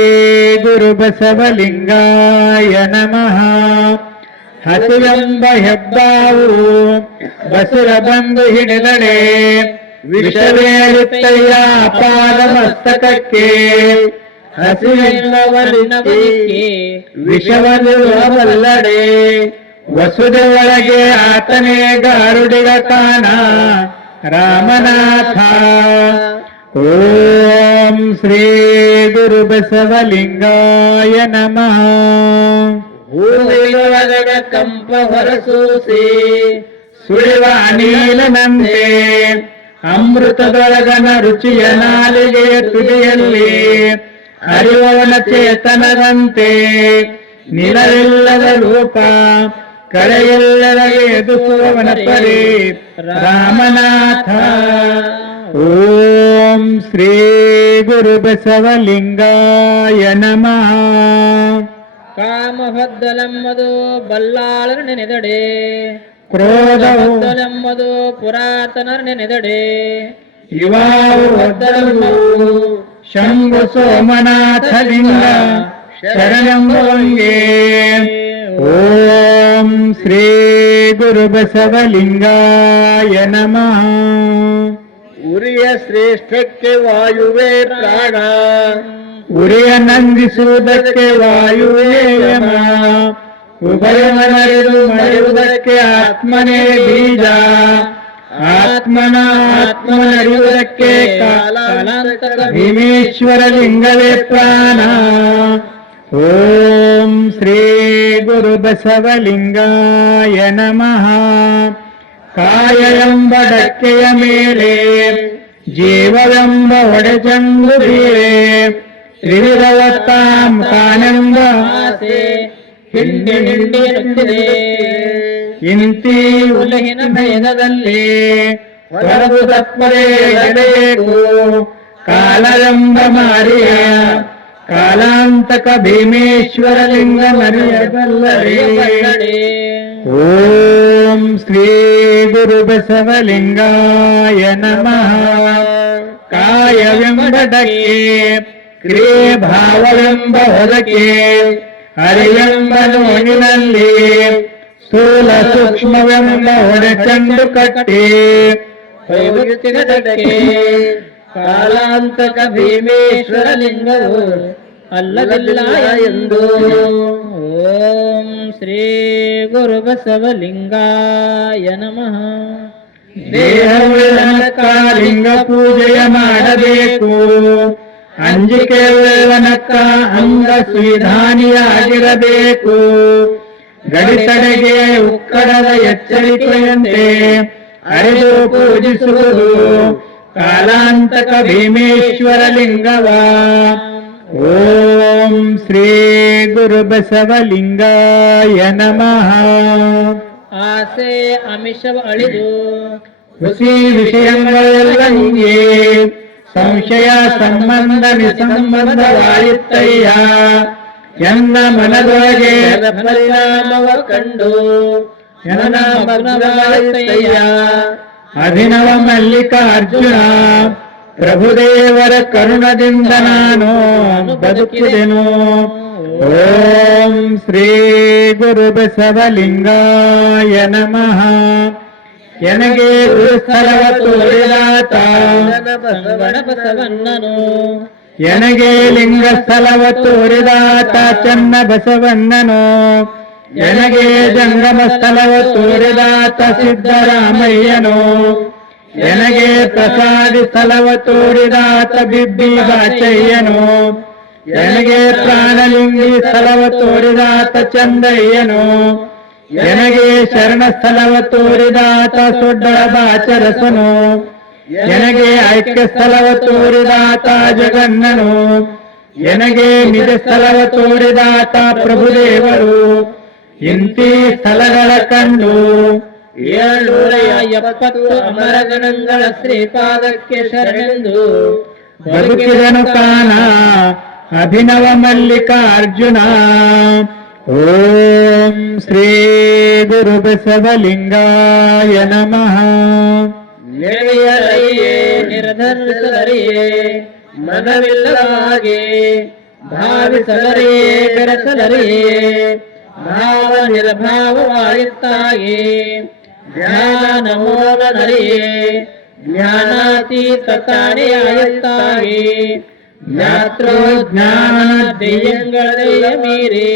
ಗುರು ಬಸವಲಿಂಗಾಯ ನಮಃ. ಹಸಿವೆಂಬ ಹೆಬ್ಬಾವು ಬಸುರ ಬಂದು ಹಿಡಿದಡೆ ವಿಷವೇರಿತ್ತಯ್ಯ ಪಾದ ಮಸ್ತಕಕ್ಕೆ ಹಸಿವೆನ್ನುವರಿಗೆ ವಿಷವನ್ನುವಲ್ಲಡೆ ವಸುದೆ ಒಳಗೆ ಆತನೇ ಗಾರುಡಿಗ ಕಾಣ ರಾಮನಾಥ. ಓಂ ಶ್ರೀ ಗುರು ಬಸವಲಿಂಗಾಯ ನಮಃ. ಹೂವಿನೊಳಗಡೆ ಕಂಪ ಹೊರಸೂಸಿ ಸುಳಿವ ಅನಿಲನಂತೆ ಅಮೃತದೊಳಗನ ರುಚಿಯ ನಾಲಿಗೆಯ ತುದಿಯಲ್ಲಿ ಅರಿವವನ ಚೇತನದಂತೆ ನಿಲವಿಲ್ಲದ ರೂಪ ಕಳೆಯಿಲ್ಲದ ಎದುಸುವವನ ಪರಿ ರಾಮನಾಥ. ಓಂ ಶ್ರೀ ಗುರು ಬಸವಲಿಂಗಾಯ ನಮಃ. ಕಾಮಹದ್ದಲೆಂಬುದು ಬಲ್ಲಾಳರ ನೆನೆದಡೆ ಕ್ರೋಧವು ಪುರಾತನರ ನೆನೆದಡೆ ಇವಾವು ಹೊದ್ದಲು ಶಂಭು ಸೋಮನಾಥಲಿಂಗ ಶರಣಂಗೆ. ಓಂ ಶ್ರೀ ಗುರು ಬಸವಲಿಂಗಾಯ ನಮಃ. ಉರಿಯ ಶ್ರೇಷ್ಠಕ್ಕೆ ವಾಯುವೇ ಪ್ರಾಣ ಉರಿಯ ನಂದಿಸುವುದಕ್ಕೆ ವಾಯುವೇ ಯಮ ಉಭಯವನರಿದು ಮರೆಯುವುದಕ್ಕೆ ಆತ್ಮನೇ ಬೀಜ ಆತ್ಮನರಿಯುವುದಕ್ಕೆ ಕಾಲಾಂತಕ ಭೀಮೇಶ್ವರ ಲಿಂಗವೇ ಪ್ರಾಣ. ಓಂ ಶ್ರೀ ಗುರು ಬಸವಲಿಂಗಾಯ ನಮಃ. ಕಾಯ ಎಂಬ ಡಕ್ಕೆಯ ಮೇಲೆ ಜೀವವೆಂಬ ಒಡೆಚಂಡು ಬೀಳೆ ತ್ರಿವಿಧವತ್ತಾಂ ಕಾನೆಂಬ ಆಸೆ ಹಿಂಡಿ ಹಿಂಡಿ ನುಗ್ಗಿದೆ ಇಂತಿ ಉಲಹಿನ ಭೇದದಲ್ಲಿ ಹೊರದು ತಪ್ಪಬೇಕು ಕಾಲವೆಂಬ ಮಾರಿಯ ಕಾಲಾಂತಕ ಭೀಮೇಶ್ವರ ಲಿಂಗ ಮರೆಯಬಲ್ಲರೆ. ಓಂ ಶ್ರೀ ಗುರು ಬಸವಲಿಂಗಾಯ ನಮಃ. ಕಾಯವೆಂಬ ಡಕ್ಕೆ ಕ್ರಿಯೆ ಭಾವವೆಂಬ ಹೊರಕೆ ಅರಿವೆಂಬ ನೋಡಿನಲ್ಲಿ ಸ್ಥೂಲ ಸೂಕ್ಷ್ಮವೆಂಬ ಒಡೆಚಂಡು ಕಟ್ಟಿ ಕಾಲಾಂತಕ ಭೀಮೇಶ್ವರ ಲಿಂಗವು ಅಲ್ಲದಲ್ಲ ಎಂದು. ಓಂ ಶ್ರೀ ಗುರು ಬಸವಲಿಂಗಾಯ ನಮಃ. ದೇಹವುಳ್ಳನಕ್ಕ ಲಿಂಗ ಪೂಜೆಯ ಮಾಡಬೇಕು ಅಂಜಿಕೆ ಉಳ್ಳನಕ್ಕ ಅಂಗ ಸುವಿಧಾನಿಯಾಗಿರಬೇಕು ಗಡಿತಡೆಗೆ ಉಕ್ಕಡದ ಎಚ್ಚರಿಕೆಯಂತೆ ಅರಿದು ಪೂಜಿಸುವುದು ಕಾಲಾಂತಕ ಭೀಮೇಶ್ವರ ಲಿಂಗವ. ಓಂ ಶ್ರೀ ಗುರು ಬಸವಲಿಂಗಾಯ ನಮಃ. ಆಸೆ ಅಮಿಷವ ಅಳಿದು ಹುಸಿ ವಿಷಯಗಳೆಲ್ಲ ಹಿಂಗೆ ಸಂಶಯ ಸಂಬಂಧ ನಿಸಂಬಂಧವಾಯಿತಯ್ಯ. ಎನ್ನ ಮನದೊಳಗೆ ಪರಿಣಾಮವ ಕಂಡು ಎನ್ನ ಮಗ್ನವಾಯಿತಯ್ಯ. ಅಭಿನವ ಮಲ್ಲಿಕಾರ್ಜುನ ಪ್ರಭುದೇವರ ಕರುಣದಿಂದ ನಾನು ಬದುಕಿದೆನು. ಓಂ ಶ್ರೀ ಗುರು ಬಸವಲಿಂಗಾಯ ನಮಃ. ಎನಗೆ ಗುರುಸ್ಥಳವ ತೋರಿದಾತ ಬಸವಣ್ಣನು ಎನಗೆ ಲಿಂಗ ಸ್ಥಳವ ತೋರಿದಾತ ಚನ್ನ ಬಸವಣ್ಣನು. ಎನಗೆ ಜಂಗಮ ಸ್ಥಳವ ತೋರಿದಾತ ಸಿದ್ದರಾಮಯ್ಯನು. ಎನಗೆ ಪ್ರಸಾದಿ ಸ್ಥಳವ ತೋರಿದಾತ ಬಿಬ್ಬಿ ಬಾಚಯ್ಯನು. ಎನಗೆ ಪ್ರಾಣಲಿಂಗಿ ಸ್ಥಳವ ತೋರಿದಾತ ಚಂದಯ್ಯನು. ಎನಗೆ ಶರಣ ಸ್ಥಳವ ತೋರಿದಾತ ಸೊಡ್ಡಳ ಬಾಚರಸನು. ಎನಗೆ ಐಕ್ಯ ಸ್ಥಳವ ತೋರಿದಾತ ಜಗನ್ನನು. ಎನಗೆ ನಿಜ ಸ್ಥಳವ ತೋರಿದಾತ ಪ್ರಭುದೇವರು. ಇಂತಿ ಸ್ಥಳಗಳ ಕಂಡು 770 ಅಮರಗಣಗಳ ಶ್ರೀಪಾದಕ್ಕೆ ಶರಣೆಂದು ಬದುಕಿದನು ಕಾಣ ಅಭಿನವ ಮಲ್ಲಿಕಾರ್ಜುನ. ಓಂ ಶ್ರೀ ಗುರು ಬಸವಲಿಂಗಾಯ ನಮಃ. ನೆನೆಯಲರಿಯೇ ನಿರ್ಧರಿಸಲರಿಯೇ ಮನವಿಲ್ಲದ ಹಾಗೆ ಭಾವಿಸಲರಿಯೇ ಬೆರೆಸಲರಿಯೇ ಭಾವ ನಿರ್ಭಾವವಾಯಿತಾಗಿ ಜ್ಞಾನ ಮೂಲನರಿಯೇ ಜ್ಞಾನಾತೀತ ತಾಣಿಯಾಯಿತಾಗಿ ಜ್ಞಾತೃ ಜ್ಞಾನ ದೇಯಂಗಳೆಯ ಮೀರಿ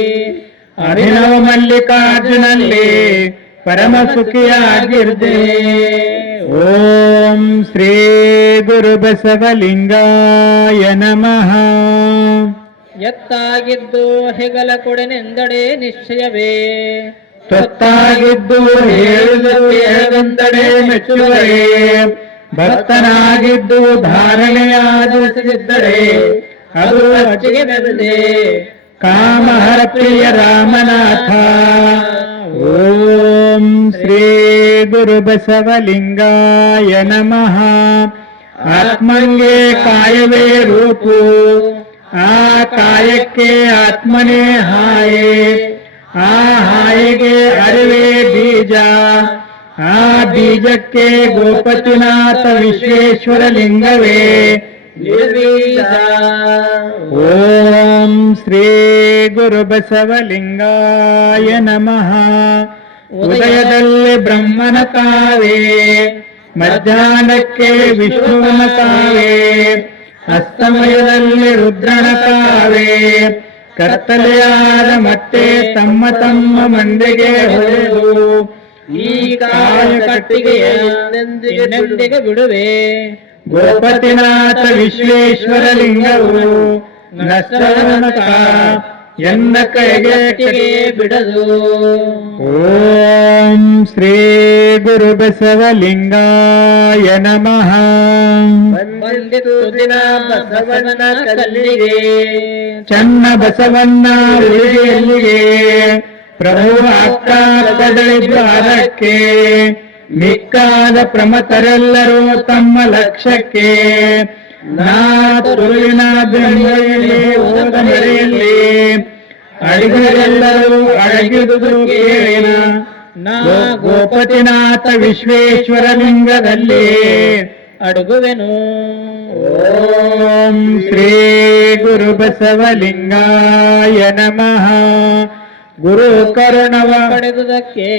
ಅಭಿನವ ಮಲ್ಲಿಕಾರ್ಜುನಲ್ಲಿ ಪರಮ ಸುಖಿಯಾಗಿರ್ದೆ. ಓಂ ಶ್ರೀ ಗುರು ಬಸವಲಿಂಗಾಯ ನಮಃ. ಎತ್ತಾಗಿದ್ದು ಹೆಗಲ ಕೊಡೆನೆಂದಡೆ ನಿಶ್ಚಯವೇ ತೊತ್ತಾಗಿದ್ದು ಹೇಳಿದರು ಹೇಗೆಂದಡೆ ಮೆಚ್ಚುವರೆ. ಭಕ್ತನಾಗಿದ್ದು ಧಾರಣೆಯಾದಿಸಿದ್ದರೆ ಅದು ಅಚ್ಚಿಗೆ ಬೆರೆದೆ ಕಾಮಹರ ಪ್ರಿಯ ರಾಮನಾಥ. ಓಂ ಶ್ರೀ ಗುರು ಬಸವಲಿಂಗಾಯ ನಮಃ. ಆತ್ಮಂಗೆ ಕಾಯವೇ ರೂಪು, ಆ ಕಾಯಕ್ಕೆ ಆತ್ಮನೇ ಹಾಯೆ, ಆ ಹಾಯಿಗೆ ಅರಿವೇ ಬೀಜ, ಆ ಬೀಜಕ್ಕೆ ಗೋಪತಿನಾಥ ವಿಶ್ವೇಶ್ವರ ಲಿಂಗವೇ ನಿರ್ಬೀಜ. ಓಂ ಶ್ರೀ ಗುರು ಬಸವಲಿಂಗಾಯ ನಮಃ. ಉದಯದಲ್ಲಿ ಬ್ರಹ್ಮನ ಕಾವೇ, ಮಧ್ಯಾಹ್ನಕ್ಕೆ ವಿಷ್ಣುವನ ಕಾವೇ, ಅಸ್ತಮಯದಲ್ಲಿ ರುದ್ರನ ಕಾವೇ. ಕತ್ತಲೆಯಾದ ಮತ್ತೆ ತಮ್ಮ ತಮ್ಮ ಮಂದಿಗೆ ಹೊಳೆದು ಈ ಕಾಯ ಕಟ್ಟಿಗೆ ಎಂದೆಂದಿಗೆ ಬಿಡುವೆ. ಗೋಪತಿನಾಥ ವಿಶ್ವೇಶ್ವರ ಲಿಂಗವು ನಷ್ಟನಕ ಎನ್ನ ಕೈಗೆ ಬಿಡದು. ಓಂ ಶ್ರೀ ಗುರು ಬಸವಲಿಂಗಾಯ ನಮಃ. ಬಂದಿತು ದಿನ ಬಸವನ ಕಲ್ಲಿಗೆ, ಚನ್ನ ಬಸವಣ್ಣ ಉಳಿಗೆಯಲ್ಲಿಗೆ, ಪ್ರಭು ಅಕ್ಕ ಕದಳಿ ದ್ವಾರಕ್ಕೆ, ಮಿಕ್ಕಾದ ಪ್ರಮತರೆಲ್ಲರೂ ತಮ್ಮ ಲಕ್ಷ್ಯಕ್ಕೆ. ನಾ ತುರುವಿನ ಬೆಂಬೆಯಲ್ಲಿ ಹೋದ ಮರೆಯಲ್ಲಿ ಅಡಿಗರೆಲ್ಲರೂ ಅಡಗಿದುದು ಕೇಳಿನ. ನಾ ಗೋಪತಿನಾಥ ವಿಶ್ವೇಶ್ವರ ಲಿಂಗದಲ್ಲಿ ಅಡುಗುವೆನು. ಓಂ ಶ್ರೀ ಗುರು ಬಸವಲಿಂಗಾಯ ನಮಃ. ಗುರು ಕರುಣವ ಪಡೆದುದಕ್ಕೆ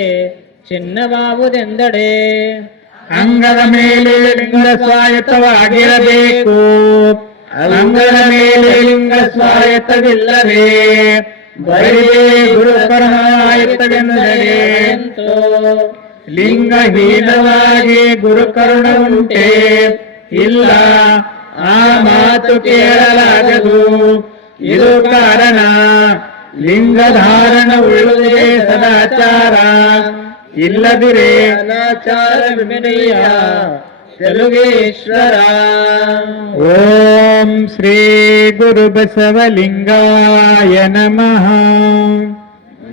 ಚಿನ್ನವಾವುದೆಂದಡೆ ಅಂಗದ ಮೇಲೆ ಲಿಂಗ ಸ್ವಾಯತ್ತವಾಗಿರಬೇಕು. ಅಂಗದ ಮೇಲೆ ಲಿಂಗ ಸ್ವಾಯತ್ತವಿಲ್ಲವೇ ಬರಿದೇ ಗುರು ಕರುಣಾಯತ್ತವೆಂದರೆ ಲಿಂಗಹೀನವಾಗಿ ಗುರು ಕರುಣ ಉಂಟೆ ಇಲ್ಲ. ಆ ಮಾತು ಕೇಳಲಾಗದು. ಇದು ಕಾರಣ ಲಿಂಗಧಾರಣ ಉಳ್ಳುವುದೇ ಸದಾಚಾರ ಇಲ್ಲದಿರೇ ಅನಾಚಾರ ವಿನಯ ತೆಲುಗೇಶ್ವರ. ಓಂ ಶ್ರೀ ಗುರು ಬಸವಲಿಂಗಾಯ ನಮಃ.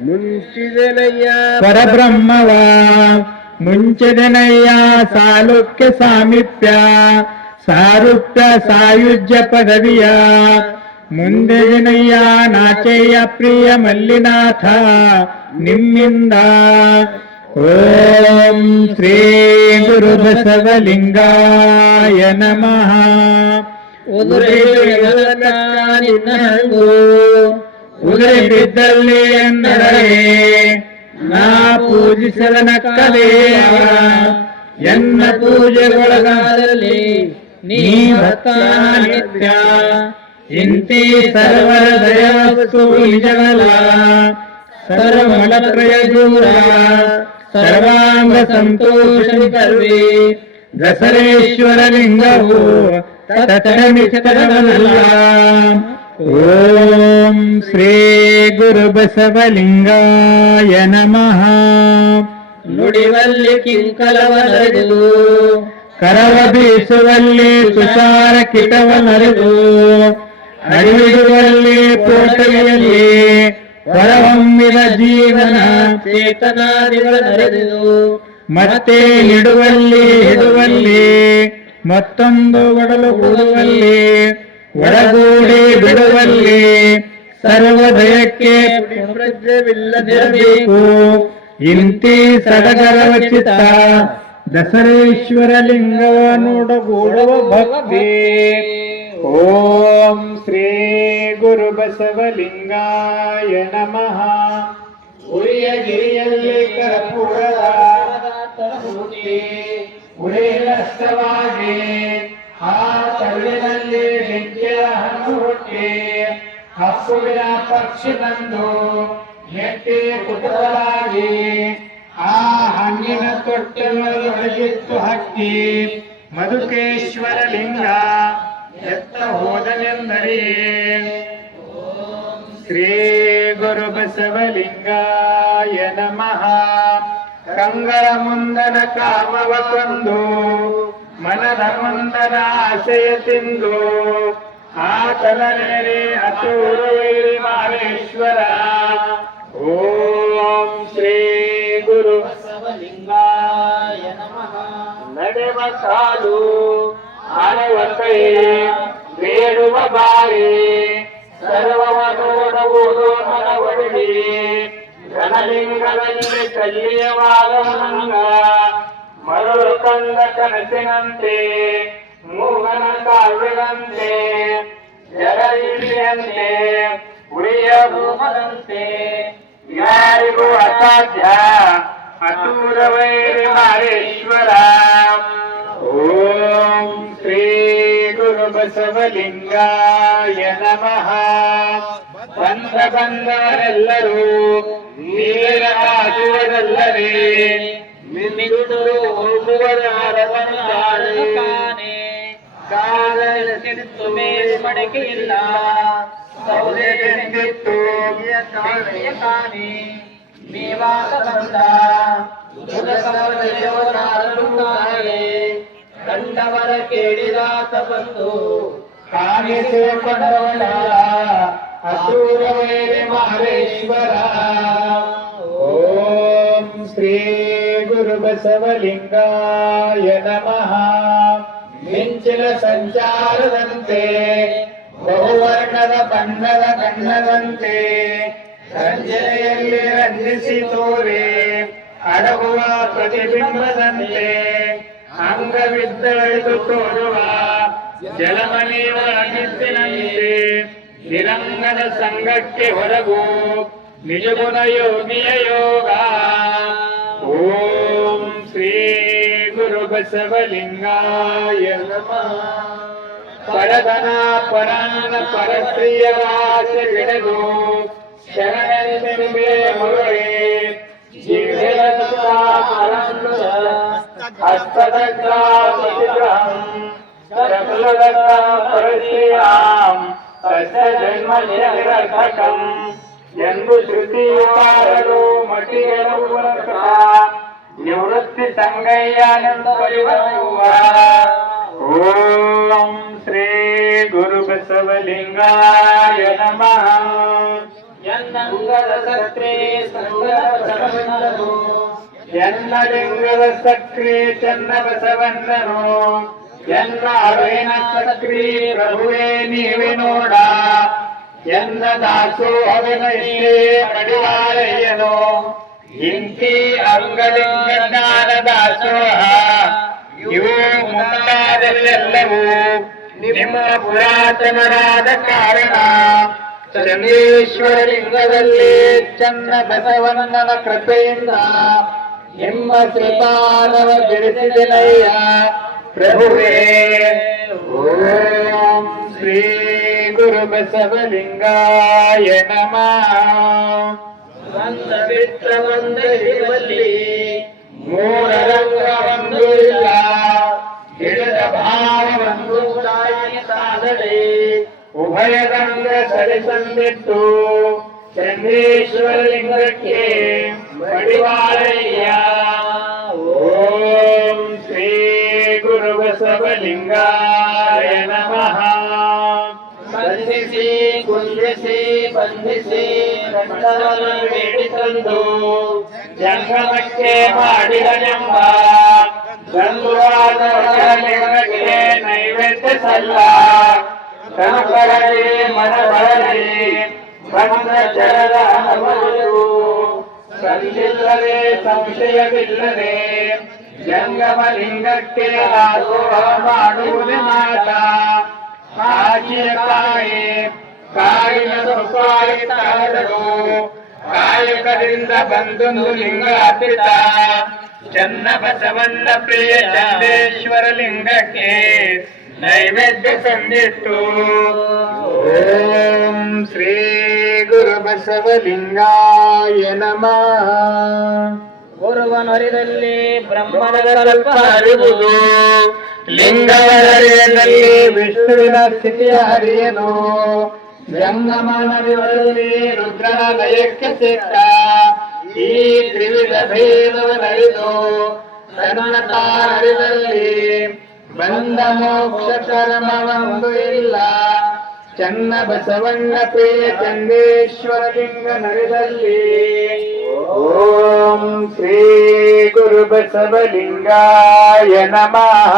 ಮುಂಚಿದೆನಯ್ಯ ಪರಬ್ರಹ್ಮವ ಮುಂಚಿದೆನಯ್ಯ ಸಾಲುಕ್ಯ ಸಾಮೀಪ್ಯ ಸಾರೂಪ್ಯ ಸಾಯುಜ್ಯ ಪದವಿಯ ಮುಂದೆನಯ್ಯ ನಾಚಯ್ಯ ಪ್ರಿಯ ಮಲ್ಲಿನಾಥ ನಿಮ್ಮಿಂದ. ಓಂ ಶ್ರೀ ಗುರು ಬಸವಲಿಂಗಾಯ ನಮಃ. ಉದುರಿ ಬಿದ್ದಲ್ಲಿ ಎಂದರೆ ನಾ ಪೂಜಿಸದ ನಕ್ಕದೇಯ ಎನ್ನ ಪೂಜೆಗೊಳಗಾದಲ್ಲಿ ನೀ ಭಕ್ತ ನಿತ್ಯ ಇಂತಿ ಸರ್ವರ ದಯವಸ್ತು ನಿಜಗಲ ಸರ್ವಮಲತ್ರಯ ದೂರ ಸರ್ವಾಂಗ ಸಂತೋಷ ಕರ್ವಿ ದಸರೇಶ್ವರ ಲಿಂಗವು ತಟಮಿತರವನಲ್ಲ. ಓಂ ಶ್ರೀ ಗುರು ಬಸವಲಿಂಗಾಯ ನಮಃ. ನುಡಿವಲ್ಲಿ ಕಿಂಕಲವನರಿದು ಕರವ ಬೀಸುವಲ್ಲಿ ತುಷಾರ ಕಿಟವನರಿದು ಅರಿವಿಡುವಲ್ಲಿ ಪೋಟೆಯಲ್ಲಿ ಹೊರಹೊಮ್ಮಿದ ಜೀವನ ಚೇತನಾದಿಗಳನರಿದು ಮತ್ತೆ ಇಡುವಲ್ಲಿ ಮತ್ತೊಂದು ಒಡಲು ಕೊಡುವಲ್ಲಿ ಒಳಗೂಡಿ ಬಿಡುವಲ್ಲಿ ಸರ್ವದಯಕ್ಕೆ ಪ್ರಜ್ಞವಿಲ್ಲದಿರಬೇಕು. ಇಂತಿ ಸಡಗರವಚಿತ ದಸರೇಶ್ವರ ಲಿಂಗವ ನೋಡಗೂಡುವ ಭಕ್ತಿ. ಓಂ ಶ್ರೀ ಗುರು ಬಸವಲಿಂಗಾಯ ನಮಃ. ಉರಿಯಗಿರಿಯಲ್ಲಿ ಕರ್ಪೂರದ ಉರಿಯಸ್ತವಾಗಿ ಆ ತರುಳಿನಲ್ಲಿ ಬೆಂಕಿಯ ಹಣ್ಣು ಹುಟ್ಟಿ ಹಕ್ಕುವಿನ ಪಕ್ಷಿ ಬಂದು ನೆಟ್ಟಿ ಕುಟುಂಬವಾಗಿ ಆ ಹಣ್ಣಿನ ತೊಟ್ಟೆಯಲ್ಲಿ ಒಳಗಿತ್ತು ಹಕ್ಕಿ ಮಧುಕೇಶ್ವರ ಲಿಂಗ ಎತ್ತ ಹೋದನೆಂದರೆ. ಶ್ರೀ ಗುರು ಬಸವಲಿಂಗಾಯ ನಮಃ. ಕಂಗಳ ಮುಂದನ ಕಾಮವ ಕೊಂದು ಮನದ ಮುಂದನ ಆಶಯ ತಿಂದು ಆತನ ನೆರೆ ಅತೂರ ವೈರಿ ಮಾರೇಶ್ವರ. ಓಂ ಶ್ರೀ ಗುರು ಬಸವಲಿಂಗಾಯ ನಮಃ. ನಡೆವ ಕಾಲು ಆಡುವ ಕೈ ಬೇಡುವ ಬಾರಿ ಸರ್ವವ ನೋಡುವುದು ಮನವೊಡಲಿ ಘನಲಿಂಗದಲ್ಲಿ ಕಲ್ಲಿಯವಾದವನಂಗ ಮರಳು ಕಂದ ಕನಸಿನಂತೆ ಮೂಗನ ಕಾವ್ಯದಂತೆ ಜಗದೀಶಿಯಂತೆ ಉಳಿಯ ಭೂಮದಂತೆ ಯಾರಿಗೂ ಅಸಾಧ್ಯ ಅತೂರ ವೈರಿ ಮಾರೇಶ್ವರ. ಓಂ ಶ್ರೀ ಗುರು ಬಸವಲಿಂಗಾಯ ನಮಃ. ಬಂದವರೆಲ್ಲರೂ ನೀರ ಹಾಕುವುದಲ್ಲದೆ ಮಿಂದು ಹೋಗುವರಾರವನಾನೆ ಕಾಲಸಿತ್ತು ಮಡಕೆಯಿಲ್ಲ ಸೌದೆ ಬೆಂದಿತ್ತು ಕಾಣೆ ಮೇವಾಸ ಬಂದ ಕಂಡವರ ಕೇಳಿದಾತ ಬಂದು ಕಾಣಿಸಿಕೊಂಡವಳ ಅತೂರ ವೈರಿ ಮಾರೇಶ್ವರ. ಓಂ ಶ್ರೀ ಗುರು ಬಸವಲಿಂಗಾಯ ನಮಃ. ಮಿಂಚಿನ ಸಂಚಾರದಂತೆ ಬಹುವರ್ಣದ ಬಣ್ಣದ ಕಣ್ಣದಂತೆ ರಂಜನೆಯಲ್ಲಿ ರಂಜಿಸಿ ತೋರೆ ಅಡಗುವ ಪ್ರತಿಬಿಂಬದಂತೆ ಅಂಗವಿದ್ದಳಿದು ತೋರುವ ಜಲಮನೆಯ ಅಗಿತ್ತಿನಂತೆ ನಿರಂಗದ ಸಂಘಕ್ಕೆ ಹೊರಗು ನಿಜಗುಣ ಯೋಗಿಯ ಯೋಗ. ಓಂ ಶ್ರೀ ಗುರು ಬಸವಲಿಂಗಾಯ ನಮಃ. ಪರಧನ ಪರಾನ ಪರಸ್ತ್ರೀಯವಾಸ ಬಿಡದು ಶರಣೆಂಬೆ ಮುರುಳಿ ಹಸ್ತದಗ್ರಾಂ ಪರಶ್ರೀಯಾಂ ತಸ್ಯ ಜನ್ಮ ನಿರರ್ಥಕಂ ಎಂದು ಶ್ರುತಿ ಸಾರಲು ಮತಿಗೆಲುವ ನಿವೃತ್ತಿ ಸಂಗಯ್ಯನೆಂದ ಓಂ ಶ್ರೀ ಗುರು ಬಸವಲಿಂಗಾಯ ನಮಃ. ಎನ್ನಂಗದ ಸಕ್ರೆ ಸಂಗದ ಎನ್ನ ಲಿಂಗದ ಸಕ್ರಿ ಚೆನ್ನ ಬಸವಣ್ಣನು ಎನ್ನ ಅವೇನ ಸಕ್ರಿ ಪ್ರಭುವೇ ನೀವೆ ನೋಡ ಎನ್ನ ದಾಸೋಹವಿನಷ್ಟೇ ಮಡಿವಾಳಯ್ಯನು ಇಂತಿ ಅಂಗಲಿಂಗ ಜ್ಞಾನ ದಾಸೋಹ ಇವು ಮುಂತಾದೆಲ್ಲವೂ ನಿಮ್ಮ ಪುರಾತನರಾದ ಕಾರಣ ಚಂದೇಶ್ವರ ಲಿಂಗದಲ್ಲಿ ಚನ್ನ ಬಸವಣ್ಣನ ಕೃಪೆಯಿಂದ ನಿಮ್ಮ ಶ್ರೀಪಾದವ ಗಿರಿಸಿದನಯ್ಯ ಪ್ರಭುವೇ. ಓಂ ಶ್ರೀ ಗುರು ಬಸವಲಿಂಗಾಯ ನಮಃ. ಒಂದ ಬಿಟ್ಟ ಒಂದ ಶಿವಲ್ಲಿ ಮೂರ ರಂಗ ಒಂದು ಇಲ್ಲ ಹಿಡಿದ ಭಾವ ಒಂದು ತಾಯಿಯ ಸಾಧನೆ ಉಭಯ ರಂಗ ಸರಿಸಂದಿಟ್ಟು ಚಂದೇಶ್ವರ ಲಿಂಗಕ್ಕೆ ಮಡಿವಾಳಯ್ಯ. ಓಂ ಶ್ರೀ ಗುರು ಬಸವಲಿಂಗಾಯ ನಮಃ. ಬಂಧಿಸಿ ಕುಂದಿಸಿ ಬಂಧಿಸಿ ಕಂಠವನ್ನು ಬೇಡಿ ತಂದು ಜಂಗಮಕ್ಕೆ ಮಾಡಿದನೆಂಬ ಗಂಧುವಾದ ಲಿಂಗಕ್ಕೆ ನೈವೇದ್ಯ ಸಲ್ಲ ಕನಕರಲಿ ಮನಬರಲಿ ಬಂದ ಜರದ ಅನುಭವವು ಸಂದಿಲ್ಲದೆ ಸಂಶಯವಿಲ್ಲದೆ ಜಂಗಮ ಲಿಂಗಕ್ಕೆ ದಾಸೋಹ ಮಾಡುವುದೇ ಮಾತ. ಕಾಜಿಯ ಕಾಯಿ ಕಾಯಿನ ಸುಖಾಯಿ ತಾಳಲು ಕಾಯಕದಿಂದ ಬಂದೊಂದು ಲಿಂಗ ಅರ್ಪಿತ ಚನ್ನ ಬಸವಣ್ಣ ಪ್ರಿಯ ಚಂದೇಶ್ವರ ಲಿಂಗಕ್ಕೆ ನೈವೇದ್ಯ ಸಂದಿಟ್ಟು. ಓಂ ಶ್ರೀ ಗುರು ಬಸವಲಿಂಗಾಯ ನಮಃ. ಗುರುವನೊರಿದಲ್ಲಿ ಬ್ರಹ್ಮನ ಸ್ವಲ್ಪ ಅರಿವುದು ಲಿಂಗವಲಯದಲ್ಲಿ ವಿಷ್ಣುವಿನ ಸ್ಥಿತಿಯ ಅರಿಯನು ಜಂಗಮನವಿವರಲ್ಲಿ ರುದ್ರನ ಲಯಕ್ಕೆ ಸಿಕ್ಕ ಈ ತ್ರಿವಿಧ ಭೇದವನರಿದು ತನ್ನ ತಾರಿದಲ್ಲಿ ಬಂದ ಮೋಕ್ಷ ಕರ್ಮವೊಂದು ಇಲ್ಲ ಚನ್ನ ಬಸವಣ್ಣ ಪ್ರಿಯ ಚಂದೇಶ್ವರ ಲಿಂಗ ನರಿದಲ್ಲಿ. ಓಂ ಶ್ರೀ ಗುರು ಬಸವಲಿಂಗಾಯ ನಮಃ.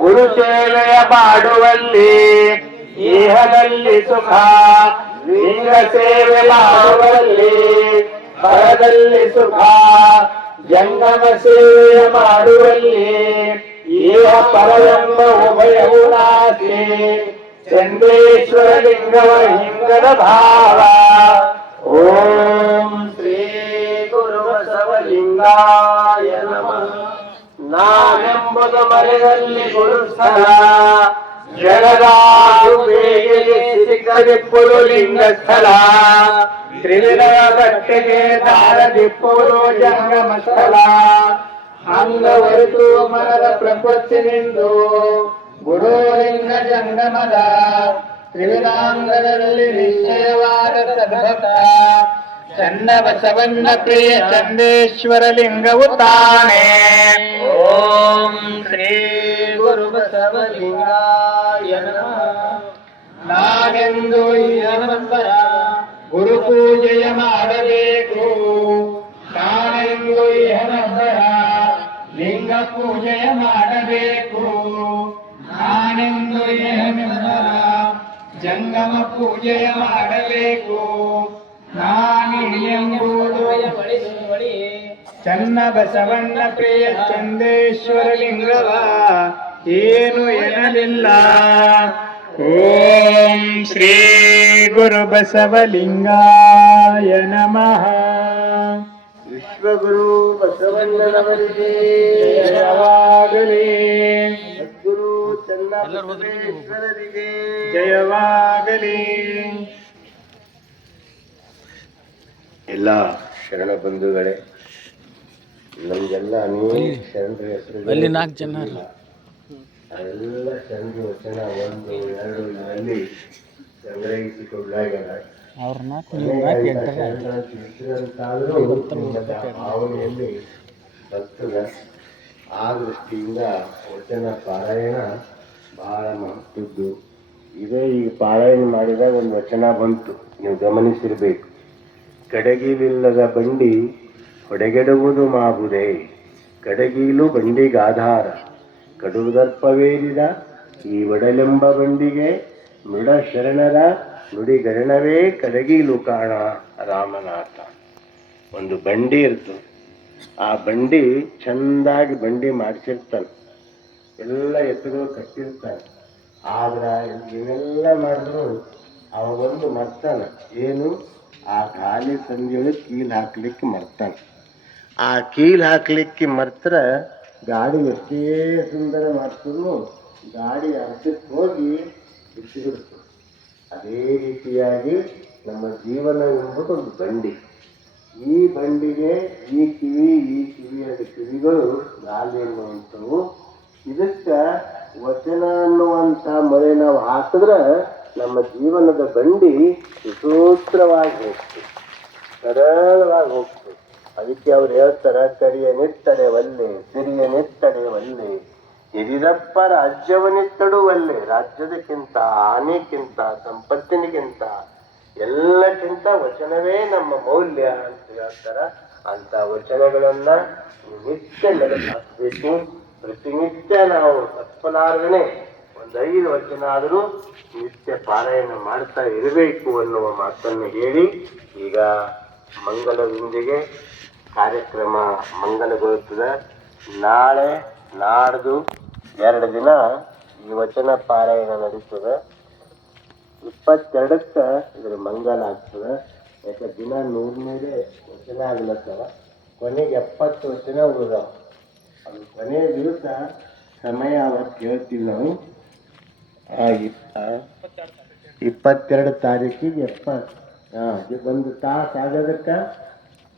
ಗುರು ಸೇವೆಯ ಮಾಡುವಲ್ಲಿ ಇಹದಲ್ಲಿ ಸುಖ ಲಿಂಗ ಸೇವೆ ಮಾಡುವಲ್ಲಿ ಪರದಲ್ಲಿ ಸುಖ ಜಂಗಮ ಸೇವೆಯ ಮಾಡುವಲ್ಲಿ ಇಹ ಪರವೆಂಬ ಉಭಯವು ನಾಸ್ತಿ ಚಂದೇಶ್ವರ ಲಿಂಗವ ಹಿಂಗದ ಭಾವ. ಓಂ ಶ್ರೀ ಗುರು ಬಸವಲಿಂಗಾಯ ನಮಃ. ನಾನೆಂಬುದು ಮರೆಯಲ್ಲಿ ಗುರುಸ್ಥಳ ಜಗದಾರು ಬೇಗೆಗೆ ಸಿಕ್ಕದಿಪ್ಪುದು ಲಿಂಗಸ್ಥಳ ತ್ರಿವಿಧದ ಬಟ್ಟೆಗೆ ದಾರದಿಪ್ಪುದು ಜಂಗಮ ಸ್ಥಳ ಅಂಗವರಿತು ಮನದ ಪ್ರಪತ್ತಿನಿಂದು ಗುರುಲಿಂಗ ಜಂಗಮದ ತ್ರಿವಿಧಾಂಗದಲ್ಲಿ ನಿಶ್ಚಯವಾದ ಸದ್ಭಕ್ತ ಚನ್ನ ಬಸವಣ್ಣ ಪ್ರಿಯ ಚಂದೇಶ್ವರ ಲಿಂಗವು ತಾನೇ. ಓಂ ಶ್ರೀ ಗುರು ಬಸವಲಿಂಗಾಯ ನಮಃ. ನಾನೆಂದು ಈ ನಂತರ ಗುರು ಪೂಜೆಯ ಮಾಡಬೇಕು ನಾನೆಂದು ಈ ನಂತರ ಲಿಂಗ ಪೂಜೆಯ ಮಾಡಬೇಕು ನಾನೆಂದು ಈ ನಂತರ ಜಂಗಮ ಪೂಜೆಯ ಮಾಡಬೇಕು ನಾನೆಂಬುದು ಚನ್ನ ಬಸವಣ್ಣ ಪ್ರಿಯ ಚಂದೇಶ್ವರ ಲಿಂಗವ ಏನು ಎನ್ನಲಿಲ್ಲ. ಓಂ ಶ್ರೀ ಗುರು ಬಸವಲಿಂಗಾಯ ನಮಃ. ವಿಶ್ವಗುರು ಬಸವಣ್ಣನವರಿಗೆ ಜಯವಾಗಲಿ. ಸದ್ಗುರು ಚನ್ನಬಸವೇಶ್ವರರಿಗೆ ಜಯವಾಗಲಿ. ಎಲ್ಲ ಶರಣ ಬಂಧುಗಳೇ, ನಮಗೆಲ್ಲ ಅನೇಕ ಶರಣರ ಹೆಸರು ಅಲ್ಲಿ 4 ಜನ ಎಲ್ಲ ಶರಣರ ವಚನ 1, 2 ಇದರಲ್ಲಿ ಸಂಗ್ರಹಿಸಿಕೊಳ್ಳಾಗಲ್ಲ. ಅವ್ರನ್ನ ಭಾವನೆಯಲ್ಲಿ ಬರ್ತದ. ಆ ದೃಷ್ಟಿಯಿಂದ ವಚನ ಪಾರಾಯಣ ಬಹಳ ಮಹತ್ವದ್ದು. ಇದೇ ಈಗ ಪಾರಾಯಣ ಮಾಡಿದಾಗ ಒಂದು ವಚನ ಬಂತು, ನೀವು ಗಮನಿಸಿರ್ಬೇಕು. ಕಡಗಿಲಿಲ್ಲದ ಬಂಡಿ ಹೊಡೆಗೆಡುವುದು ಮಾಬುದೇ, ಕಡಗಿಲು ಬಂಡಿಗಾಧಾರ, ಕಡುದರ್ಪವೇರಿದ ಈ ಒಡಲೆಂಬ ಬಂಡಿಗೆ ಮೃಡ ಶರಣರ ನುಡಿಗರಣವೇ ಕಡಗಿಲು ಕಾಣ ರಾಮನಾಥ. ಒಂದು ಬಂಡಿ ಇರ್ತದೆ, ಆ ಬಂಡಿ ಚಂದಾಗಿ ಬಂಡಿ ಮಾಡಿಸಿರ್ತಾನೆ, ಎಲ್ಲ ಎತ್ತುಗಳು ಕಟ್ಟಿರ್ತಾನೆ. ಆದ್ರೆ ಏನೆಲ್ಲ ಮಾಡಿದ್ರು ಅವಾಗೊಂದು ಮರ್ತಾನೆ. ಏನು? ಆ ಖಾಲಿ ಸಂಧಿಯೊಳಗೆ ಕೀಲು ಹಾಕ್ಲಿಕ್ಕೆ ಮರ್ತಾನೆ. ಆ ಕೀಲು ಹಾಕ್ಲಿಕ್ಕೆ ಮರ್ತ್ರ ಗಾಡಿ ಎಷ್ಟೇ ಸುಂದರ ಮಾಡ್ತಿದ್ರು ಗಾಡಿ ಅರ್ಧಕ್ಕೆ ಹೋಗಿ ಬಿಟ್ಟಿಬಿಡ್ತು. ಅದೇ ರೀತಿಯಾಗಿ ನಮ್ಮ ಜೀವನ ಎಂಬುದು ಒಂದು ಬಂಡಿ. ಈ ಬಂಡಿಗೆ ಈ ಕಿವಿಯ ಕಿವಿಗಳು ಗಾಳಿ ಎನ್ನುವಂಥವು. ಇದಕ್ಕೆ ವಚನ ಅನ್ನುವಂಥ ಮೊರೆ ನಾವು ಹಾಕಿದ್ರೆ ನಮ್ಮ ಜೀವನದ ಬಂಡಿ ಸುಸೂತ್ರವಾಗಿ ಹೋಗ್ತದೆ, ಸರಳವಾಗಿ ಹೋಗ್ತದೆ. ಅದಕ್ಕೆ ಅವ್ರು ಹೇಳ್ತಾರ, ಕರಿಯ ನಿತ್ತಡೆ ಒಲ್ಲೆ, ಸಿರಿಯ ನಿತ್ತಡೆ ಒಲ್ಲೆ, ಹಿರಿದಪ್ಪ ರಾಜ್ಯವನ್ನಿತ್ತಡು ಒಲ್ಲೆ. ರಾಜ್ಯದಕ್ಕಿಂತ, ಆನೆಕ್ಕಿಂತ, ಸಂಪತ್ತಿನಿಗಿಂತ, ಎಲ್ಲಕ್ಕಿಂತ ವಚನವೇ ನಮ್ಮ ಮೌಲ್ಯ ಅಂತ ಹೇಳ್ತಾರ. ಅಂತ ವಚನಗಳನ್ನ ನಿತ್ಯ ನೆನಪಾಗಬೇಕು. ಪ್ರತಿನಿತ್ಯ ನಾವು ತಪ್ಪಲಾರದೇ 5 ವಚನ ಆದರೂ ನಿತ್ಯ ಪಾರಾಯಣ ಮಾಡ್ತಾ ಇರಬೇಕು ಅನ್ನುವ ಮಾತನ್ನು ಹೇಳಿ, ಈಗ ಮಂಗಲದೊಂದಿಗೆ ಕಾರ್ಯಕ್ರಮ ಮಂಗಲಗೊಳ್ಳುತ್ತದೆ. ನಾಳೆ ನಾಡ್ದು 2 ದಿನ ಈ ವಚನ ಪಾರಾಯಣ ನಡೀತದೆ. 22ಕ್ಕೆ ಇದ್ರ ಮಂಗಲ ಆಗ್ತದೆ. ಯಾಕೆ ದಿನ 100 ಮೇಲೆ ವಚನ ಆಗ್ಲತ್ತವ. ಕೊನೆಗೆ 70 ವಚನ ಉಳಿದಾವ. ಅದು ಕೊನೆಯ ದಿವಸ ಸಮಯ ಅವತ್ತು ಹೇಳ್ತೀವಿ ನಾವು. 22 ತಾರೀಕಿಗೆ 70 ಒಂದು ತಾಸು ಆಗೋದಕ್ಕೆ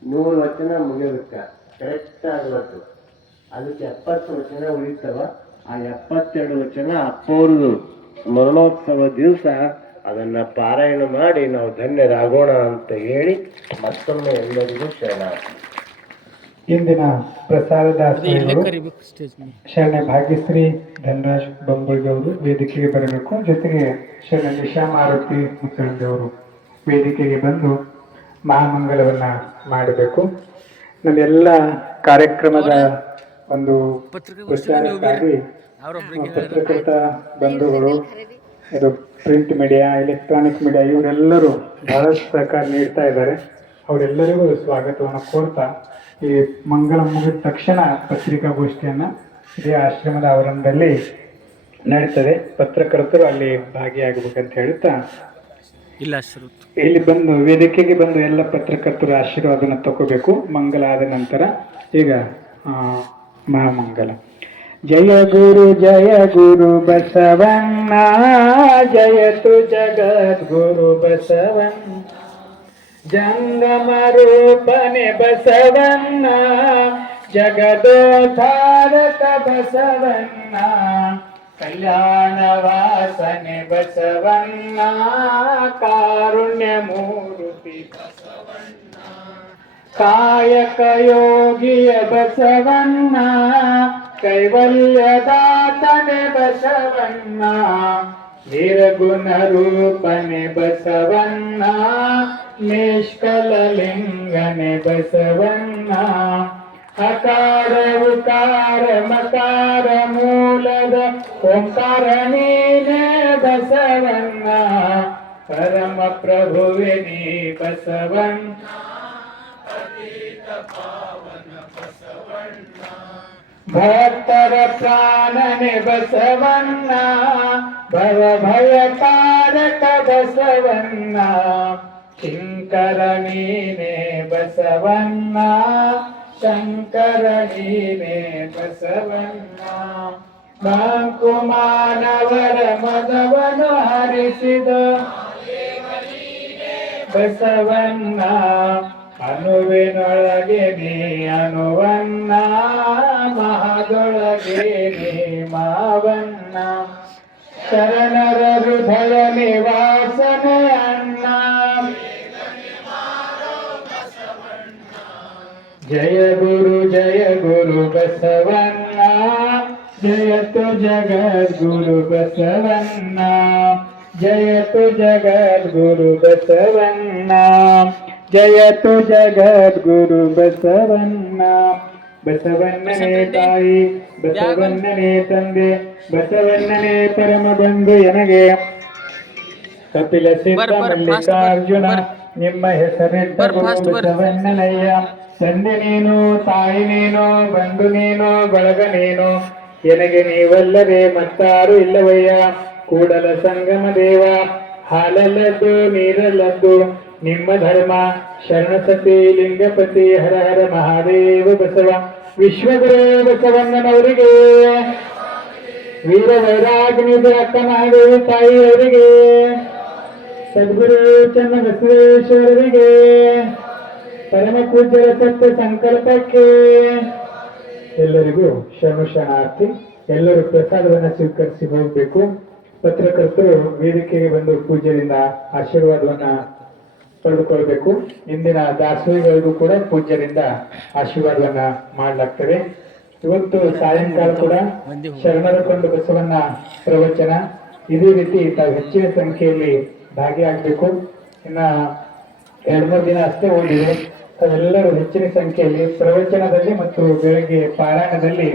100 ವಚನ ಮುಗಿಯೋದಕ್ಕೆ ಕರೆಕ್ಟ್ ಆಗ್ಲತ್ತು. ಅದಕ್ಕೆ 70 ವಚನ ಉಳಿತಾವ. ಆ 72 ವಚನ ಅಪ್ಪವ್ರದು ಮರಣೋತ್ಸವ ದಿವಸ ಅದನ್ನ ಪಾರಾಯಣ ಮಾಡಿ ನಾವು ಧನ್ಯರಾಗೋಣ ಅಂತ ಹೇಳಿ ಮತ್ತೊಮ್ಮೆ ಎಲ್ಲರಿಗೂ ಶರಣಾರ್ಥಿ. ಇಂದಿನ ಪ್ರಸಾದದಾಸರು ಶರಣ ಭಾಗ್ಯಶ್ರೀ ಧನರಾಜ್ ಬಂಬುಳ್ಗಿ ಅವರು ವೇದಿಕೆಗೆ ಬರಬೇಕು. ಜೊತೆಗೆ ಶರಣ ನಿಶಾ ಮಾರುತಿ ಮುತ್ತಳಂದವರು ವೇದಿಕೆಗೆ ಬಂದು ಮಹಾಮಂಗಲವನ್ನ ಮಾಡಬೇಕು. ನಮ್ಮೆಲ್ಲ ಕಾರ್ಯಕ್ರಮದ ಒಂದು ಪ್ರಚಾರಕ್ಕಾಗಿ ಪತ್ರಕರ್ತ ಬಂಧುಗಳು, ಇದು ಪ್ರಿಂಟ್ ಮೀಡಿಯಾ, ಎಲೆಕ್ಟ್ರಾನಿಕ್ ಮೀಡಿಯಾ ಇವರೆಲ್ಲರೂ ಬಹಳಷ್ಟು ಸಹಕಾರ ನೀಡ್ತಾ ಇದ್ದಾರೆ. ಅವರೆಲ್ಲರಿಗೂ ಸ್ವಾಗತವನ್ನು ಕೋರ್ತಾ ಈ ಮಂಗಲ ಮುಗಿದ ತಕ್ಷಣ ಪತ್ರಿಕಾಗೋಷ್ಠಿಯನ್ನು ಇದೇ ಆಶ್ರಮದ ಆವರಣದಲ್ಲಿ ನಡೀತದೆ. ಪತ್ರಕರ್ತರು ಅಲ್ಲಿ ಭಾಗಿಯಾಗಬೇಕಂತ ಹೇಳ್ತಾ ಇಲ್ಲಿ ಬಂದು ವೇದಿಕೆಗೆ ಬಂದು ಎಲ್ಲ ಪತ್ರಕರ್ತರು ಆಶೀರ್ವಾದನ ತಗೋಬೇಕು. ಮಂಗಲ ಆದ ನಂತರ ಈಗ ಮಹಾಮಂಗಲ. ಜಯ ಗುರು ಬಸವಣ್ಣ, ಜಯತು ಜಗದ್ಗುರು ಬಸವಣ್ಣ, ಜಂಗಮ ರೂಪನೆ ಬಸವಣ್ಣ, ಜಗದೋದ್ಧಾರಕ ಬಸವಣ್ಣ, ಕಲ್ಯಾಣ ವಾಸನೆ ಬಸವಣ್ಣ, ಕಾರುಣ್ಯ ಮೂರ್ತಿ ಬಸವಣ್ಣ, ಕಾಯಕ ಯೋಗಿಯ ಬಸವಣ್ಣ, ಕೈವಲ್ಯದಾತನೆ ಬಸವಣ್ಣ, ನಿರ್ಗುಣ ರೂಪನೆ ಬಸವಣ್ಣ, ನಿಷ್ಕಲ ಲಿಂಗನೆ ಬಸವಣ್ಣ, ಅಕಾರ ಉಕಾರ ಮಕಾರ ಮೂಲದ ಓಂಕಾರ ನೀನೇ ಬಸವಣ್ಣ, ಪರಮ ಪ್ರಭುವೆ ನೀ ಬಸವಣ್ಣ, ಭಕ್ತರ ಪ್ರಾಣನೆ ಬಸವಣ್ಣ, ಭವ ಭಯಕಾರಕ ಬಸವಣ್ಣ, ಶಂಕರ ನೀನೇ ಬಸವಣ್ಣ, ಶಂಕರ ನೀನೇ ಬಸವಣ್ಣ, ನಾಲ್ಕು ಮಾನವರ ಮದವನ್ನು ಹರಿಸಿದ ಬಸವಣ್ಣ, ಅನುವಿನೊಳಗೆ ನೀ ಅನುವನ್ನ, ಮಹದೊಳಗೆ ನೀ ಮಾವಣ್ಣ, ಶರಣರ ಹೃದಯ ನಿವಾಸನ ಜಯ ಗುರು ಬಸವಣ್ಣ ಜಯತು ಜಗದ್ಗುರು ಬಸವಣ್ಣ ಜಯತು ಜಗದ್ಗುರು ಬಸವಣ್ಣ ಜಯತು ಜಗದ್ಗುರು ಬಸವಣ್ಣ ಬಸವಣ್ಣನೇ ತಾಯಿ ಬಸವಣ್ಣನೇ ತಂದೆ ಬಸವಣ್ಣನೇ ಪರಮ ಬಂಧು ಎನಗೆ ಕಪಿಲ ಸಿದ್ಧ ಮಲ್ಲಿಕಾರ್ಜುನ ನಿಮ್ಮ ಹೆಸರಿಟ್ಟ ಗುರು ಬಸವಣ್ಣನಯ್ಯ ತಂದೆ ನೀನು ತಾಯಿ ನೀನು ಬಂಧು ನೀನು ಬಳಗ ನೀನು ಎನಗೆ ನೀವಲ್ಲದೆ ಮತ್ತಾರು ಇಲ್ಲವಯ್ಯ ಕೂಡಲ ಸಂಗಮ ದೇವ ಹಾಲಲ್ಲದ್ದು ನೀರಲ್ಲದ್ದು ನಿಮ್ಮ ಧರ್ಮ ಶರಣಸತಿ ಲಿಂಗಪತಿ ಹರ ಹರ ಮಹಾದೇವ ಬಸವ ವಿಶ್ವಗುರು ಬಸವಣ್ಣನವರಿಗೆ ವೀರ ವೈರಾಗ್ಯನಿಧಿ ಅಕ್ಕ ಮಹಾದೇವಿ ತಾಯಿಯವರಿಗೆ ಸದ್ಗುರು ಚನ್ನ ಬಸವೇಶ್ವರರಿಗೆ ಪರಮ ಪೂಜ್ಯರ ಸತ್ಯ ಸಂಕಲ್ಪಕ್ಕೆ ಎಲ್ಲರಿಗೂ ಶರಣಾರ್ಥಿ. ಎಲ್ಲರೂ ಪ್ರಸಾದವನ್ನು ಸ್ವೀಕರಿಸಿ ಹೋಗಬೇಕು. ಪತ್ರಕರ್ತರು ವೇದಿಕೆಗೆ ಬಂದು ಪೂಜ್ಯರಿಂದ ಆಶೀರ್ವಾದವನ್ನ ಪಡೆದುಕೊಳ್ಬೇಕು. ಇಂದಿನ ದಾಸೋಹಿಗಳಿಗೂ ಕೂಡ ಪೂಜ್ಯರಿಂದ ಆಶೀರ್ವಾದವನ್ನ ಮಾಡಲಾಗ್ತದೆ. ಇವತ್ತು ಸಾಯಂಕಾಲ ಕೂಡ ಶರಣರ ಕೊಂಡು ಬಸವಣ್ಣ ಪ್ರವಚನ ಇದೇ ರೀತಿ ತಾವು ಹೆಚ್ಚಿನ ಸಂಖ್ಯೆಯಲ್ಲಿ ಭಾಗಿಯಾಗಬೇಕು. ಇನ್ನ 2-3 ದಿನ ಅಷ್ಟೇ ಓದಿದೆ. ತಾವೆಲ್ಲರೂ ಹೆಚ್ಚಿನ ಸಂಖ್ಯೆಯಲ್ಲಿ ಪ್ರವಚನದಲ್ಲಿ ಮತ್ತು ಬೆಳಗ್ಗೆ ಪಾರಾಯಣದಲ್ಲಿ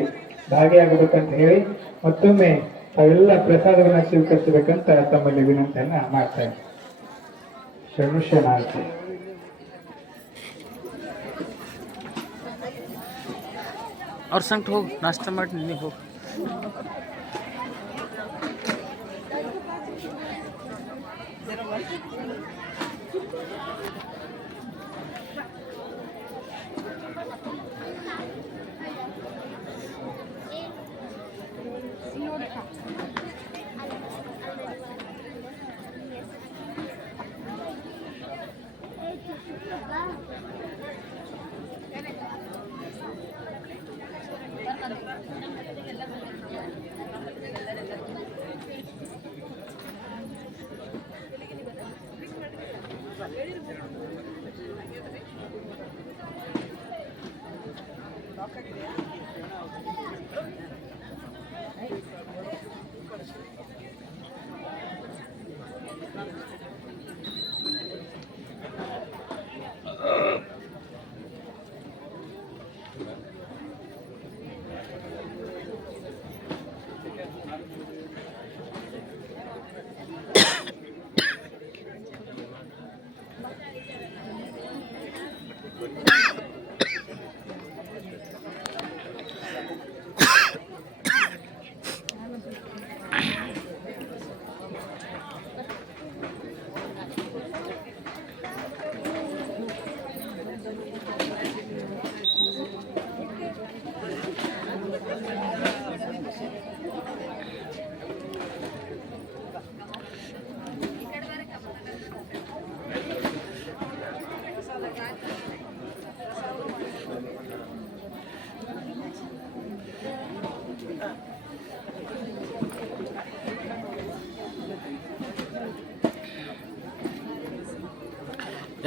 ಭಾಗಿಯಾಗಬೇಕಂತ ಹೇಳಿ ಮತ್ತೊಮ್ಮೆ ತಾವೆಲ್ಲ ಪ್ರಸಾದವನ್ನು ಸ್ವೀಕರಿಸಬೇಕಂತ ತಮ್ಮಲ್ಲಿ ವಿನಂತಿಯನ್ನ ಮಾಡ್ತಾ ಇದ್ದೀನಿ. ಶರಣಾರ್ಥಿ. ಅವ್ರ ಸಂಗಟ ಹೋಗಿ ನಾಷ್ಟ ಮಾಡಿ ನೀವು ಹೋಗಿ.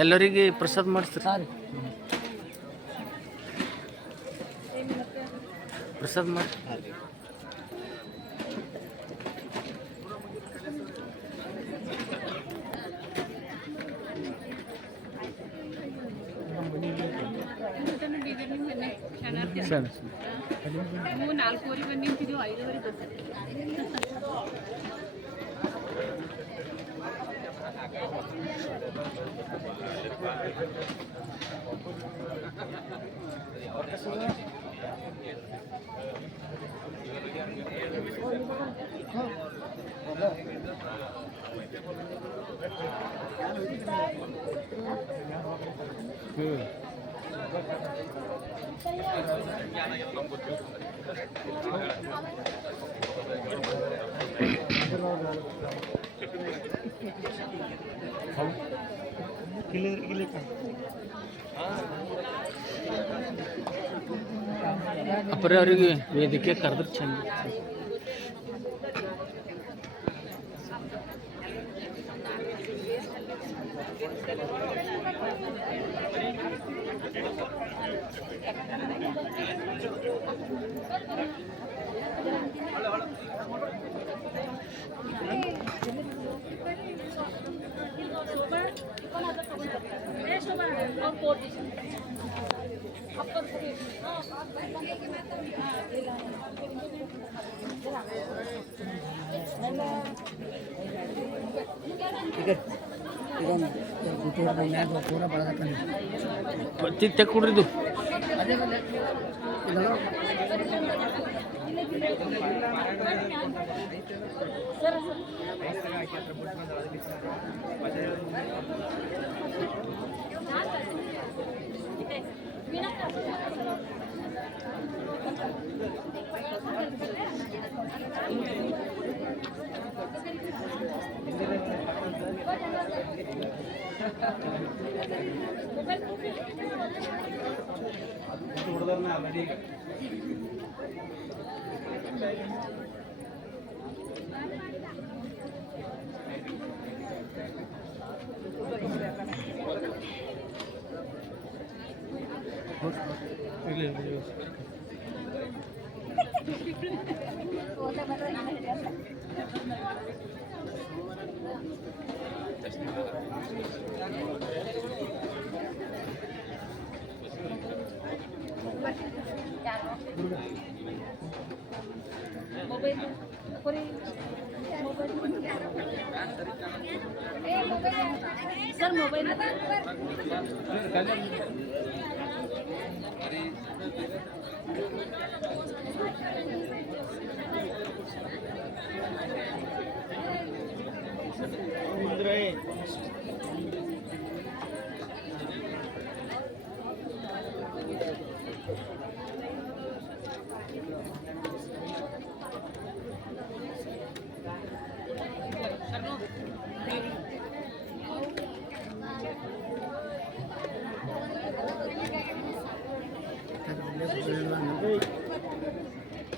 ಎಲ್ಲರಿಗೆ ಪ್ರಸಾದ ಮಾಡಿಸ್ತೀರಿ? ಪ್ರಸಾದ ಮಾಡಿ. ಸರಿ ನೀವು 4:00 ಬಂದು ನಿಂತಿದ್ದೀವಿ, 5:00 ಬರ್ತಾರೆ. ಅಪ್ಪರೇ ಅವರಿಗೆ ವೇದಿಕೆ ಕರೆದ್ರೆ ಚಂದ. ಪೂರ ಕೊಡ್ರಿದು ಸರ್ ಮೊಬೈಲ್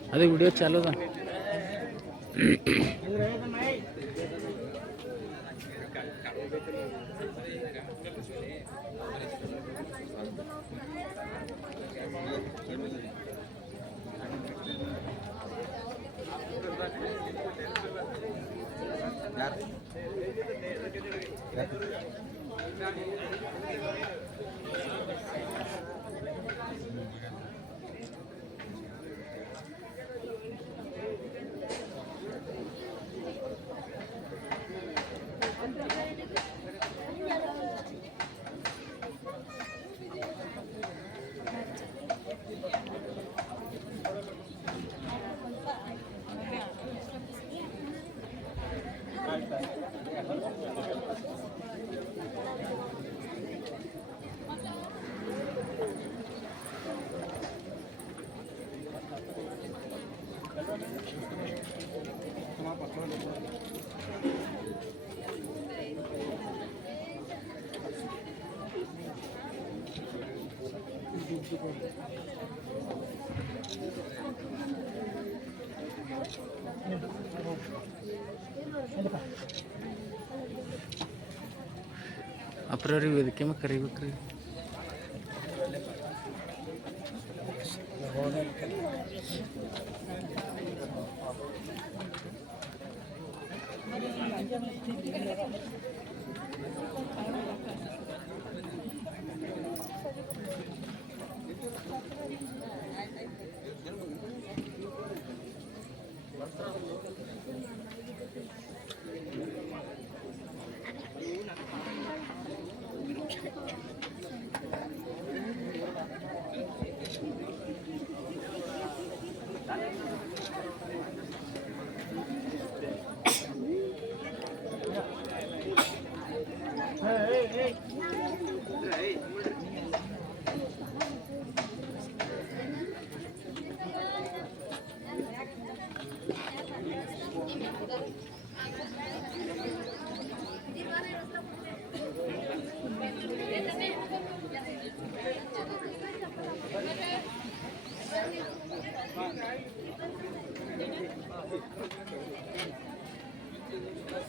अरे वीडियो चालू था ಅಪ್ರರಿ ವೇದಿಕೆ ಮೇಲೆ ಕರಿಬೇಕ್ರಿ.